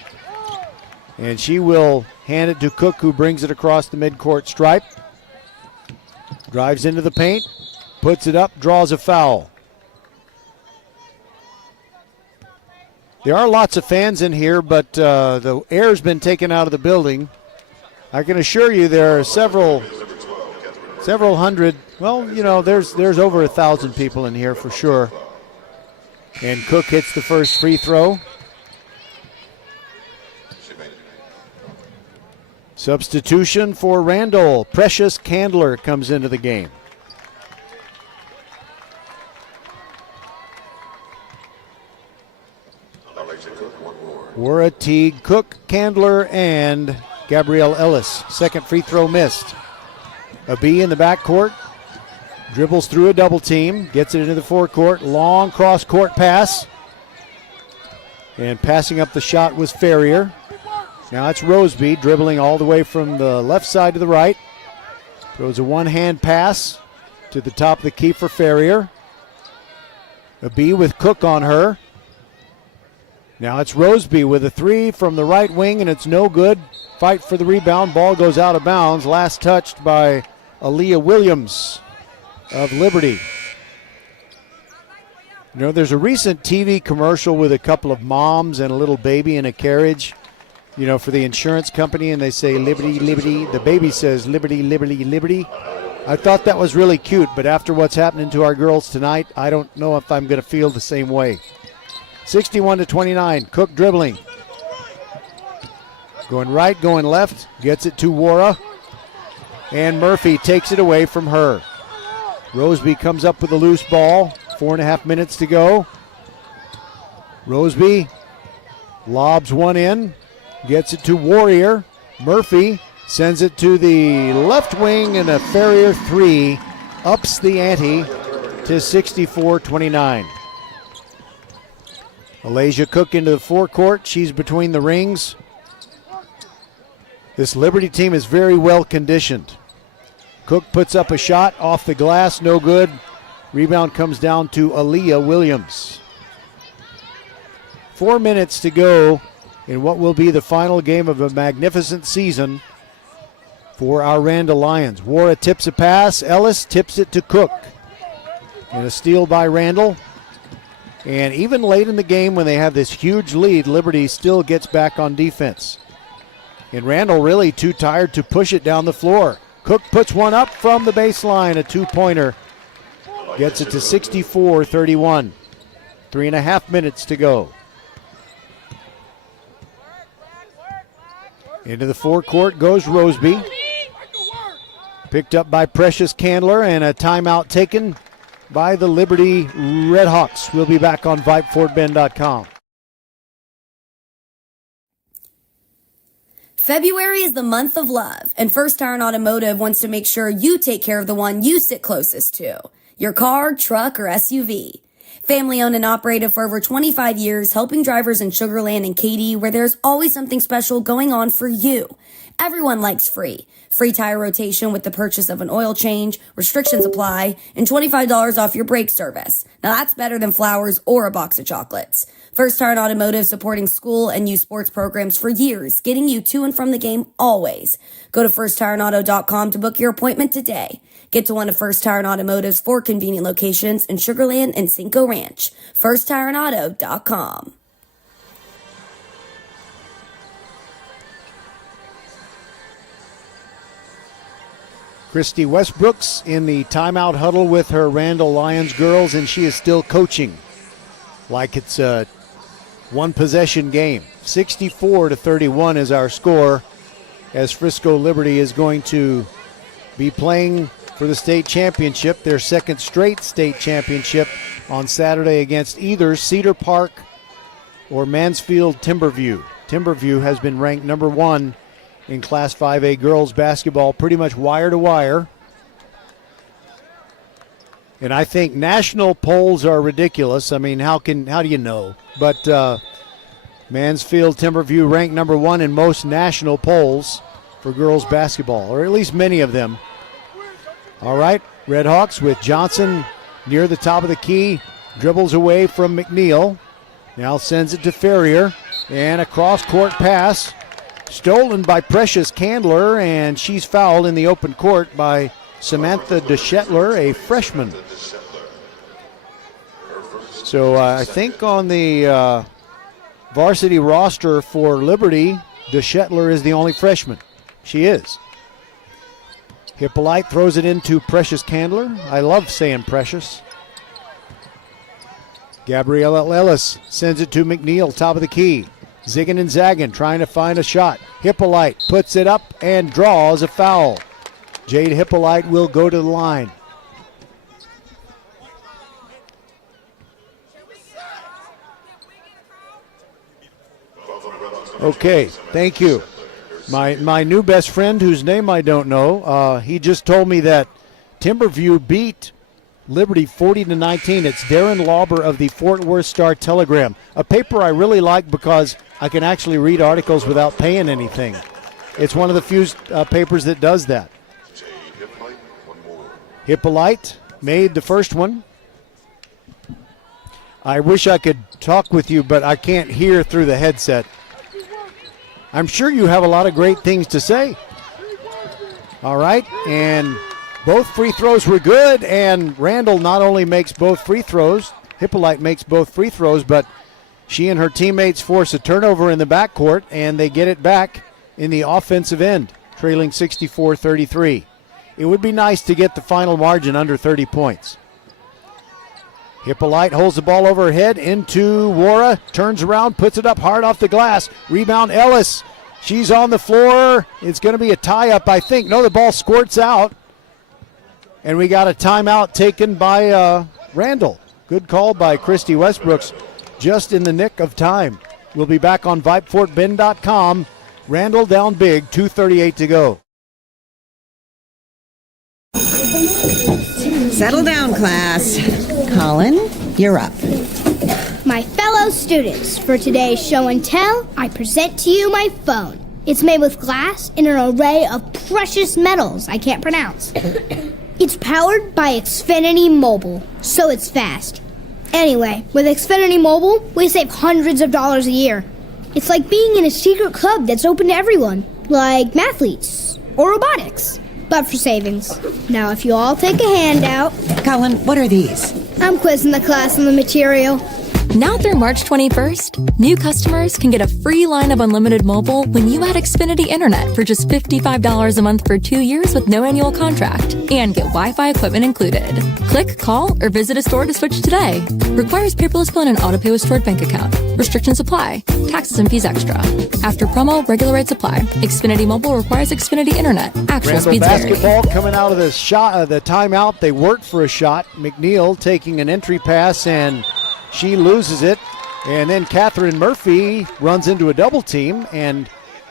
And she will hand it to Cook, who brings it across the midcourt stripe. Drives into the paint, puts it up, draws a foul. There are lots of fans in here, but the air's been taken out of the building. I can assure you there are several hundred, well, you know, there's over 1,000 people in here for sure. And Cook hits the first free throw. Substitution for Randle. Precious Candler comes into the game. Wara, Teague, Cook, Candler, and Gabrielle Ellis. Second free throw missed. A B in the backcourt. Dribbles through a double team. Gets it into the forecourt. Long cross-court pass. And passing up the shot was Ferrier. Now it's Roseby dribbling all the way from the left side to the right. Throws a one-hand pass to the top of the key for Ferrier. A B with Cook on her. Now it's Roseby with a three from the right wing, and it's no good. Fight for the rebound. Ball goes out of bounds. Last touched by Aaliyah Williams of Liberty. You know, there's a recent TV commercial with a couple of moms and a little baby in a carriage, you know, for the insurance company, and they say, Liberty, Liberty. The baby says, Liberty, Liberty, Liberty. I thought that was really cute, but after what's happening to our girls tonight, I don't know if I'm going to feel the same way. 61-29, Cook dribbling. Going right, going left, gets it to Wara. And Murphy takes it away from her. Roseby comes up with a loose ball. 4.5 minutes to go. Roseby lobs one in, gets it to Warrior. Murphy sends it to the left wing, and a Ferrier three ups the ante to 64-29. Alasia Cook into the forecourt. She's between the rings. This Liberty team is very well conditioned. Cook puts up a shot off the glass, no good. Rebound comes down to Aaliyah Williams. 4 minutes to go in what will be the final game of a magnificent season for our Randle Lions. Wara tips a pass. Ellis tips it to Cook. And a steal by Randle. And even late in the game when they have this huge lead, Liberty still gets back on defense. And Randle really too tired to push it down the floor. Cook puts one up from the baseline, a two-pointer. Gets it to 64-31. 3.5 minutes to go. Into the forecourt goes Roseby. Picked up by Precious Candler, and a timeout taken by the Liberty Redhawks. We'll be back on VypeFortBend.com. February is the month of love, and First Tire and Automotive wants to make sure you take care of the one you sit closest to. Your car, truck, or SUV. Family owned and operated for over 25 years, helping drivers in Sugar Land and Katy, where there's always something special going on for you. Everyone likes free. Free tire rotation with the purchase of an oil change, restrictions apply, and $25 off your brake service. Now that's better than flowers or a box of chocolates. First Tire and Automotive supporting school and youth sports programs for years, getting you to and from the game always. Go to firsttireandauto.com to book your appointment today. Get to one of First Tire and Automotive's 4 convenient locations in Sugar Land and Cinco Ranch. firsttireandauto.com. Christy Westbrooks in the timeout huddle with her Randle Lions girls, and she is still coaching like it's a one-possession game. 64-31 is our score, as Frisco Liberty is going to be playing for the state championship, their second straight state championship, on Saturday against either Cedar Park or Mansfield Timberview. Timberview has been ranked number 1 in Class 5A girls basketball, pretty much wire to wire. And I think national polls are ridiculous. I mean, how do you know? But Mansfield Timberview ranked number 1 in most national polls for girls basketball, or at least many of them. All right, Redhawks with Johnson near the top of the key, dribbles away from McNeil. Now sends it to Ferrier, and a cross-court pass. Stolen by Precious Candler, and she's fouled in the open court by Samantha DeShetler, a freshman. So I think on the varsity roster for Liberty, DeShetler is the only freshman. She is. Hippolyte throws it into Precious Candler. I love saying Precious. Gabriella Ellis sends it to McNeil, top of the key. Zigging and zagging, trying to find a shot. Hippolyte puts it up and draws a foul. Jade Hippolyte will go to the line. Okay, thank you. My new best friend, whose name I don't know, he just told me that Timberview beat Liberty 40-19. It's Darren Lauber of the Fort Worth Star-Telegram, a paper I really like because I can actually read articles without paying anything. It's one of the few papers that does that. Hippolyte made the first one. I wish I could talk with you, but I can't hear through the headset. I'm sure you have a lot of great things to say. All right, and both free throws were good, and Randle not only makes both free throws, Hippolyte makes both free throws, but she and her teammates force a turnover in the backcourt, and they get it back in the offensive end, trailing 64-33. It would be nice to get the final margin under 30 points. Hippolyte holds the ball over her head into Wara, turns around, puts it up hard off the glass. Rebound Ellis. She's on the floor. It's going to be a tie-up, I think. No, the ball squirts out. And we got a timeout taken by Randle. Good call by Christy Westbrooks, just in the nick of time. We'll be back on VypeFortBend.com. Randle down big, 2:38 to go. Settle down, class. Colin, you're up. My fellow students, for today's show and tell, I present to you my phone. It's made with glass and an array of precious metals I can't pronounce. It's powered by Xfinity Mobile, so it's fast. Anyway, with Xfinity Mobile, we save hundreds of dollars a year. It's like being in a secret club that's open to everyone, like mathletes or robotics, but for savings. Now, if you all take a handout... Colin, what are these? I'm quizzing the class on the material. Now through March 21st, new customers can get a free line of unlimited mobile when you add Xfinity Internet for just $55 a month for 2 years with no annual contract and get Wi-Fi equipment included. Click, call, or visit a store to switch today. Requires paperless bill and auto pay with stored bank account. Restrictions apply. Taxes and fees extra. After promo, regular rates apply. Xfinity Mobile requires Xfinity Internet. Actual Randle speeds basketball vary. coming out of the shot, the timeout. They worked for a shot. McNeil taking an entry pass, and she loses it. And then Catherine Murphy runs into a double team, and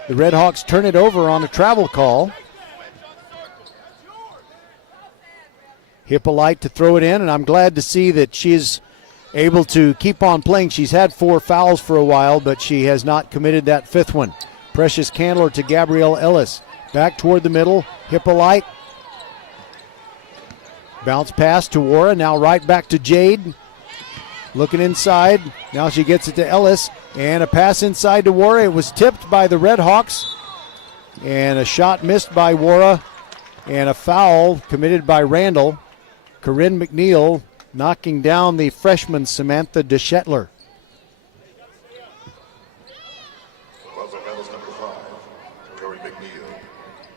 the Redhawks turn it over on a travel call. Hippolyte to throw it in, and I'm glad to see that she's able to keep on playing. She's had 4 fouls for a while, but she has not committed that 5th one. Precious Candler to Gabrielle Ellis. Back toward the middle. Hippolyte. Bounce pass to Wara. Now right back to Jade. Looking inside. Now she gets it to Ellis. And a pass inside to Wara. It was tipped by the Redhawks. And a shot missed by Wara. And a foul committed by Randle. Corinne McNeil knocking down the freshman Samantha DeShetler.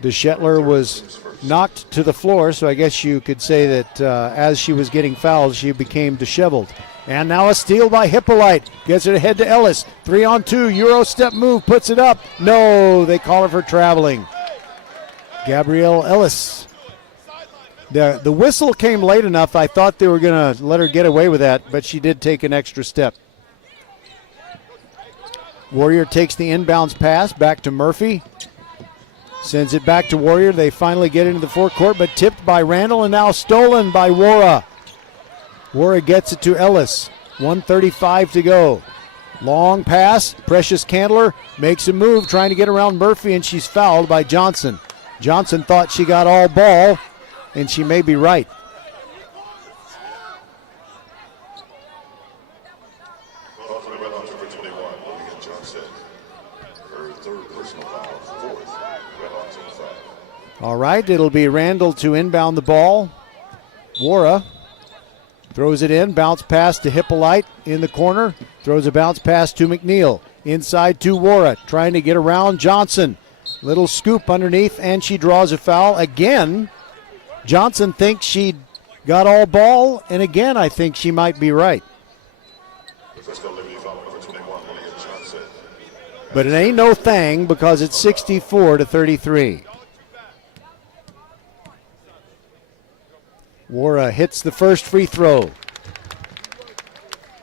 DeShetler was knocked to the floor, so I guess you could say that as she was getting fouled, she became disheveled. And now a steal by Hippolyte. Gets it ahead to Ellis. 3-on-2, Euro step move, puts it up. No, they call her for traveling. Gabrielle Ellis. The whistle came late enough. I thought they were going to let her get away with that, but she did take an extra step. Warrior takes the inbounds pass back to Murphy. Sends it back to Warrior. They finally get into the forecourt, but tipped by Randle and now stolen by Wara. Wara gets it to Ellis. 1:35 to go. Long pass. Precious Candler makes a move trying to get around Murphy, and she's fouled by Johnson. Johnson thought she got all ball, and she may be right. All right, it'll be Randle to inbound the ball. Wara throws it in, bounce pass to Hippolyte in the corner. Throws a bounce pass to McNeil. Inside to Wara, trying to get around Johnson. Little scoop underneath, and she draws a foul. Again, Johnson thinks she got all ball, and again, I think she might be right. But it ain't no thing because it's 64-33. Wara hits the first free throw.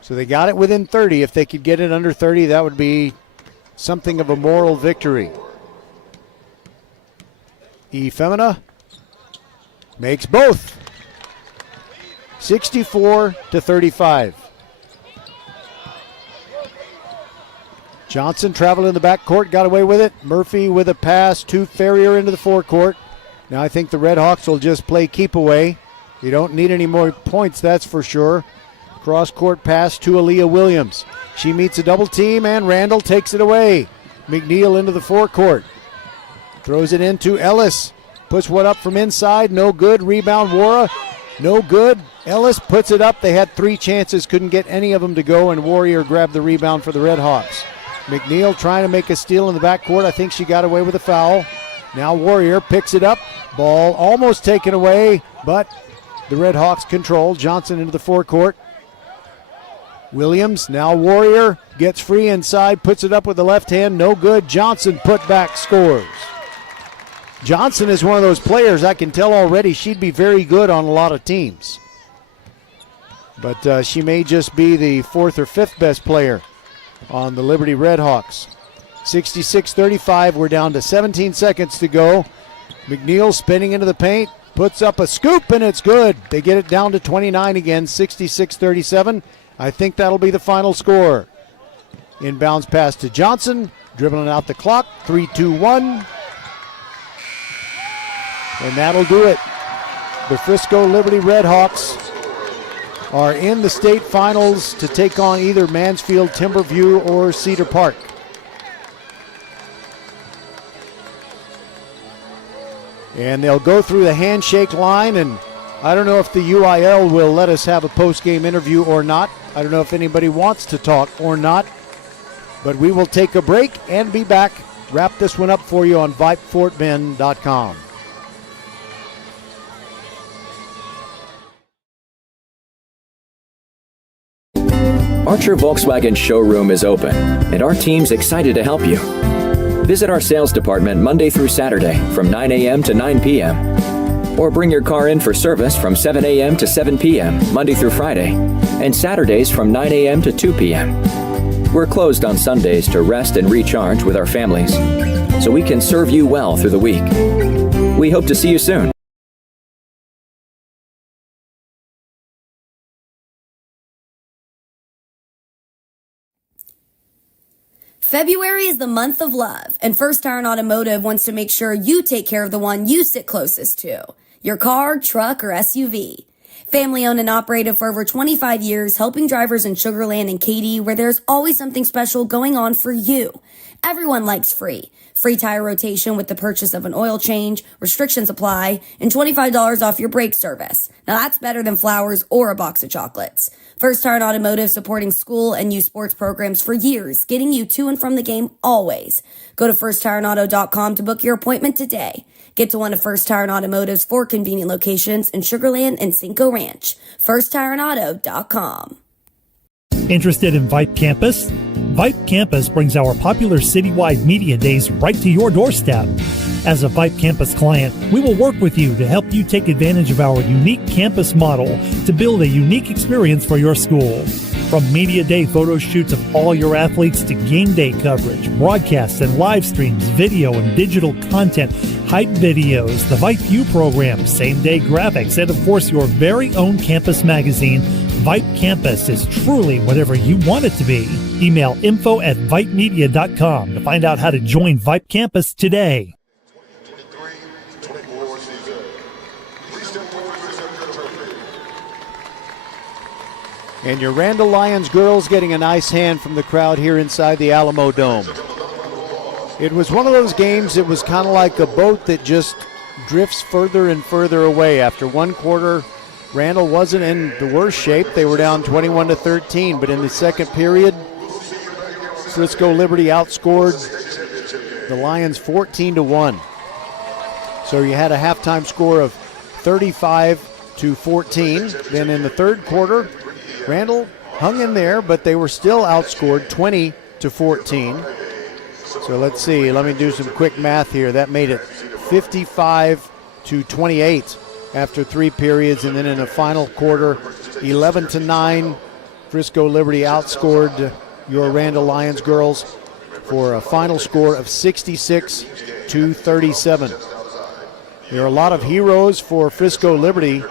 So they got it within 30. If they could get it under 30, that would be something of a moral victory. Femina makes both. 64-35. Johnson traveled in the backcourt, got away with it. Murphy with a pass to Ferrier into the forecourt. Now I think the Red Hawks will just play keep away. You don't need any more points, that's for sure. Cross-court pass to Aaliyah Williams. She meets a double team, and Randle takes it away. McNeil into the forecourt. Throws it into Ellis. Puts one up from inside. No good. Rebound, Wara. No good. Ellis puts it up. They had 3 chances. Couldn't get any of them to go, and Warrior grabbed the rebound for the Red Hawks. McNeil trying to make a steal in the backcourt. I think she got away with a foul. Now Warrior picks it up. Ball almost taken away, but the Red Hawks control. Johnson into the forecourt. Williams, now Warrior, gets free inside, puts it up with the left hand. No good. Johnson put back, scores. Johnson is one of those players I can tell already she'd be very good on a lot of teams. But she may just be the 4th or 5th best player on the Liberty Red Hawks. 66-35, we're down to 17 seconds to go. McNeil spinning into the paint, puts up a scoop, and it's good. They get it down to 29 again, 66-37. I think that'll be the final score. Inbounds pass to Johnson, dribbling out the clock, 3-2-1. And that'll do it. The Frisco Liberty Red Hawks are in the state finals to take on either Mansfield, Timberview, or Cedar Park. And they'll go through the handshake line, and I don't know if the UIL will let us have a post-game interview or not. I don't know if anybody wants to talk or not. But we will take a break and be back. Wrap this one up for you on VypeFortBend.com. Archer Volkswagen showroom is open, and our team's excited to help you. Visit our sales department Monday through Saturday from 9 a.m. to 9 p.m. Or bring your car in for service from 7 a.m. to 7 p.m. Monday through Friday, and Saturdays from 9 a.m. to 2 p.m. We're closed on Sundays to rest and recharge with our families, so we can serve you well through the week. We hope to see you soon. February is the month of love, and First Tire Automotive wants to make sure you take care of the one you sit closest to, your car, truck, or SUV. Family owned and operated for over 25 years, helping drivers in Sugar Land and Katy, where there's always something special going on for you. Everyone likes free. Free tire rotation with the purchase of an oil change, restrictions apply, and $25 off your brake service. Now that's better than flowers or a box of chocolates. First Tire Automotive supporting school and youth sports programs for years, getting you to and from the game always. Go to firsttireauto.com to book your appointment today. Get to one of First Tire Automotive's 4 convenient locations in Sugar Land and Cinco Ranch. firsttireauto.com. Interested in Vype Campus? Vype Campus brings our popular citywide media days right to your doorstep. As a Vype Campus client, we will work with you to help you take advantage of our unique campus model to build a unique experience for your school. From media day photo shoots of all your athletes to game day coverage, broadcasts and live streams, video and digital content, hype videos, the Vype U program, same-day graphics, and of course your very own campus magazine, Vype Campus is truly whatever you want it to be. Email info@vypemedia.com to find out how to join Vype Campus today. And your Randle Lions girls getting a nice hand from the crowd here inside the Alamo Dome. It was one of those games, it was kind of like a boat that just drifts further and further away. After one quarter, Randle wasn't in the worst shape. They were down 21-13, but in the second period, Frisco Liberty outscored the Lions 14-1. So you had a halftime score of 35-14. Then in the third quarter, Randle hung in there, but they were still outscored 20-14. So let's see, let me do some quick math here. That made it 55-28 after 3 periods, and then in the final quarter, 11-9, Frisco Liberty outscored your Randle Lions girls for a final score of 66-37. There are a lot of heroes for Frisco Liberty.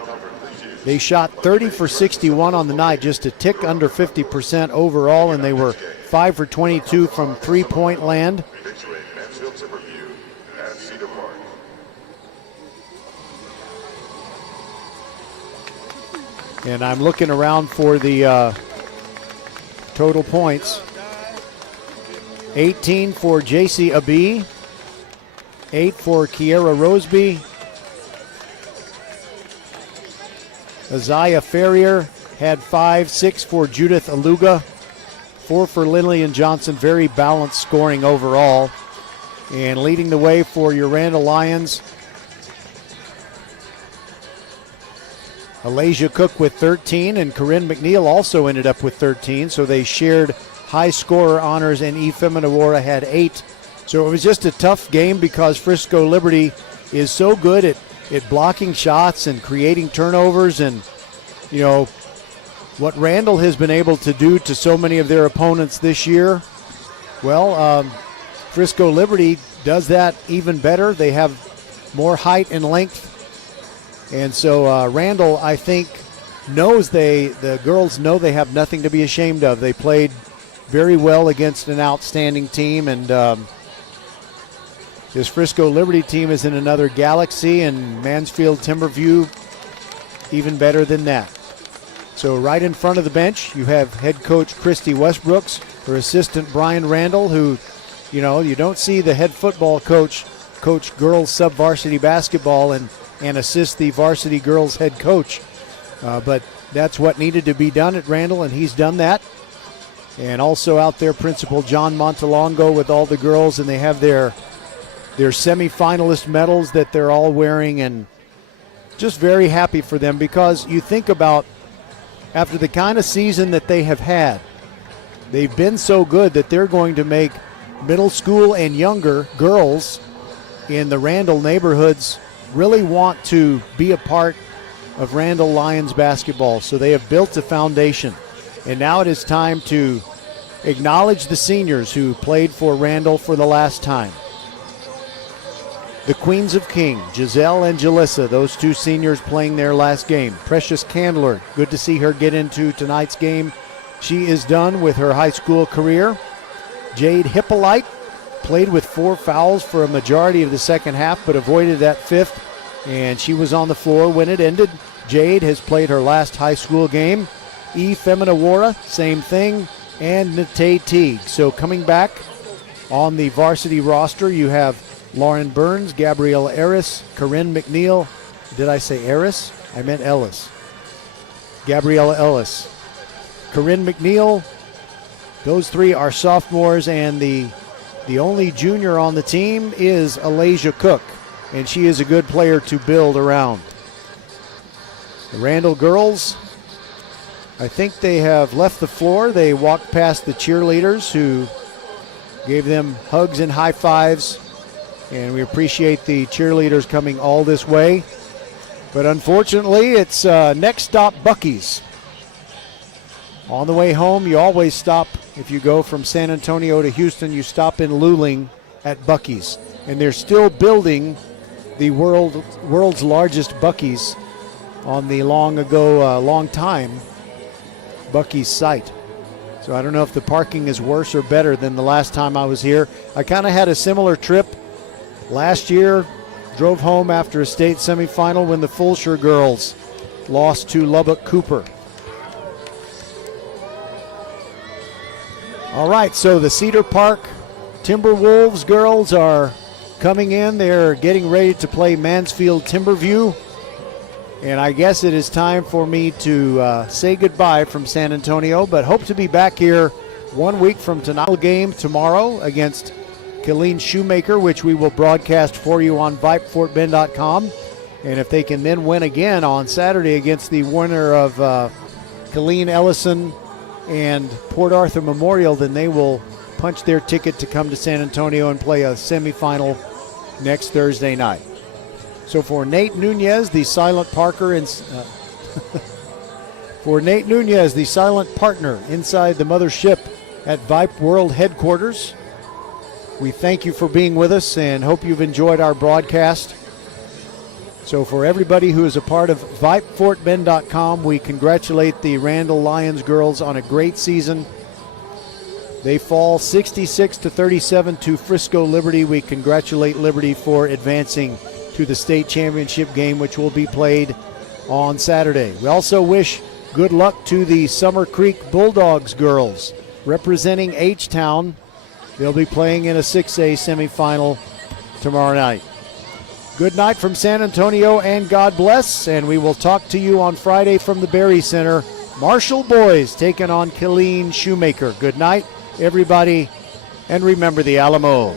They shot 30 for 61 on the night, just a tick under 50% overall, and they were 5 for 22 from three-point land. And I'm looking around for the total points. 18 for J.C. Abi, 8 for Kiera Roseby. Isaiah Ferrier had 5, 6 for Judith Aluga, 4 for Lillian Johnson. Very balanced scoring overall. And leading the way for your Randle Lions, Alasia Cook with 13, and Corinne McNeil also ended up with 13, so they shared high scorer honors, and Feminawara had 8. So it was just a tough game because Frisco Liberty is so good at blocking shots and creating turnovers, and you know what Randle has been able to do to so many of their opponents this year. Well, Frisco Liberty does that even better. They have more height and length. And so Randle, I think, knows the girls know they have nothing to be ashamed of. They played very well against an outstanding team, and this Frisco Liberty team is in another galaxy, and Mansfield Timberview even better than that. So right in front of the bench, you have head coach Christy Westbrooks, her assistant Brian Randle, who, you know, you don't see the head football coach girls sub-varsity basketball and assist the varsity girls head coach. But that's what needed to be done at Randle, and he's done that. And also out there, Principal John Montalongo with all the girls, and they have their semifinalist medals that they're all wearing, and just very happy for them, because you think about after the kind of season that they have had, they've been so good that they're going to make middle school and younger girls in the Randle neighborhoods really want to be a part of Randle Lions basketball. So they have built a foundation, and now it is time to acknowledge the seniors who played for Randle for the last time. The Queens of King, Giselle and Jalissa, those two seniors playing their last game. Precious Candler, good to see her get into tonight's game. She is done with her high school career. Jade Hippolyte played with 4 fouls for a majority of the second half, but avoided that 5th, and she was on the floor when it ended. Jade has played her last high school game. Feminawara, same thing, and Nate Teague. So coming back on the varsity roster, you have Lauren Burns, Gabriella Ellis, Corinne McNeil. Did I say Ellis? I meant Ellis. Gabriella Ellis. Corinne McNeil. Those 3 are sophomores, and the only junior on the team is Alasia Cook, and she is a good player to build around. The Randle girls, I think they have left the floor. They walked past the cheerleaders who gave them hugs and high fives, and we appreciate the cheerleaders coming all this way. But unfortunately, it's next stop Buc-ee's. On the way home, you always stop. If you go from San Antonio to Houston, you stop in Luling at Buc-ee's. And they're still building the world's largest Buc-ee's on the long time Buc-ee's site. So I don't know if the parking is worse or better than the last time I was here. I kind of had a similar trip last year. Drove home after a state semifinal when the Fulshire girls lost to Lubbock Cooper. All right, so the Cedar Park Timberwolves girls are coming in. They're getting ready to play Mansfield Timberview. And I guess it is time for me to say goodbye from San Antonio, but hope to be back here 1 week from tonight's game tomorrow against Killeen Shoemaker, which we will broadcast for you on VypeFortBend.com. And if they can then win again on Saturday against the winner of Killeen Ellison and Port Arthur Memorial, then they will punch their ticket to come to San Antonio and play a semifinal next Thursday night. So for Nate Nunez, the silent partner inside the mothership at Vype World Headquarters, we thank you for being with us and hope you've enjoyed our broadcast. So for everybody who is a part of VypeFortBend.com, we congratulate the Randle Lions girls on a great season. They fall 66-37 to Frisco Liberty. We congratulate Liberty for advancing to the state championship game, which will be played on Saturday. We also wish good luck to the Summer Creek Bulldogs girls representing H-Town. They'll be playing in a 6A semifinal tomorrow night. Good night from San Antonio, and God bless, and we will talk to you on Friday from the Berry Center. Marshall boys taking on Killeen Shoemaker. Good night, everybody, and remember the Alamo.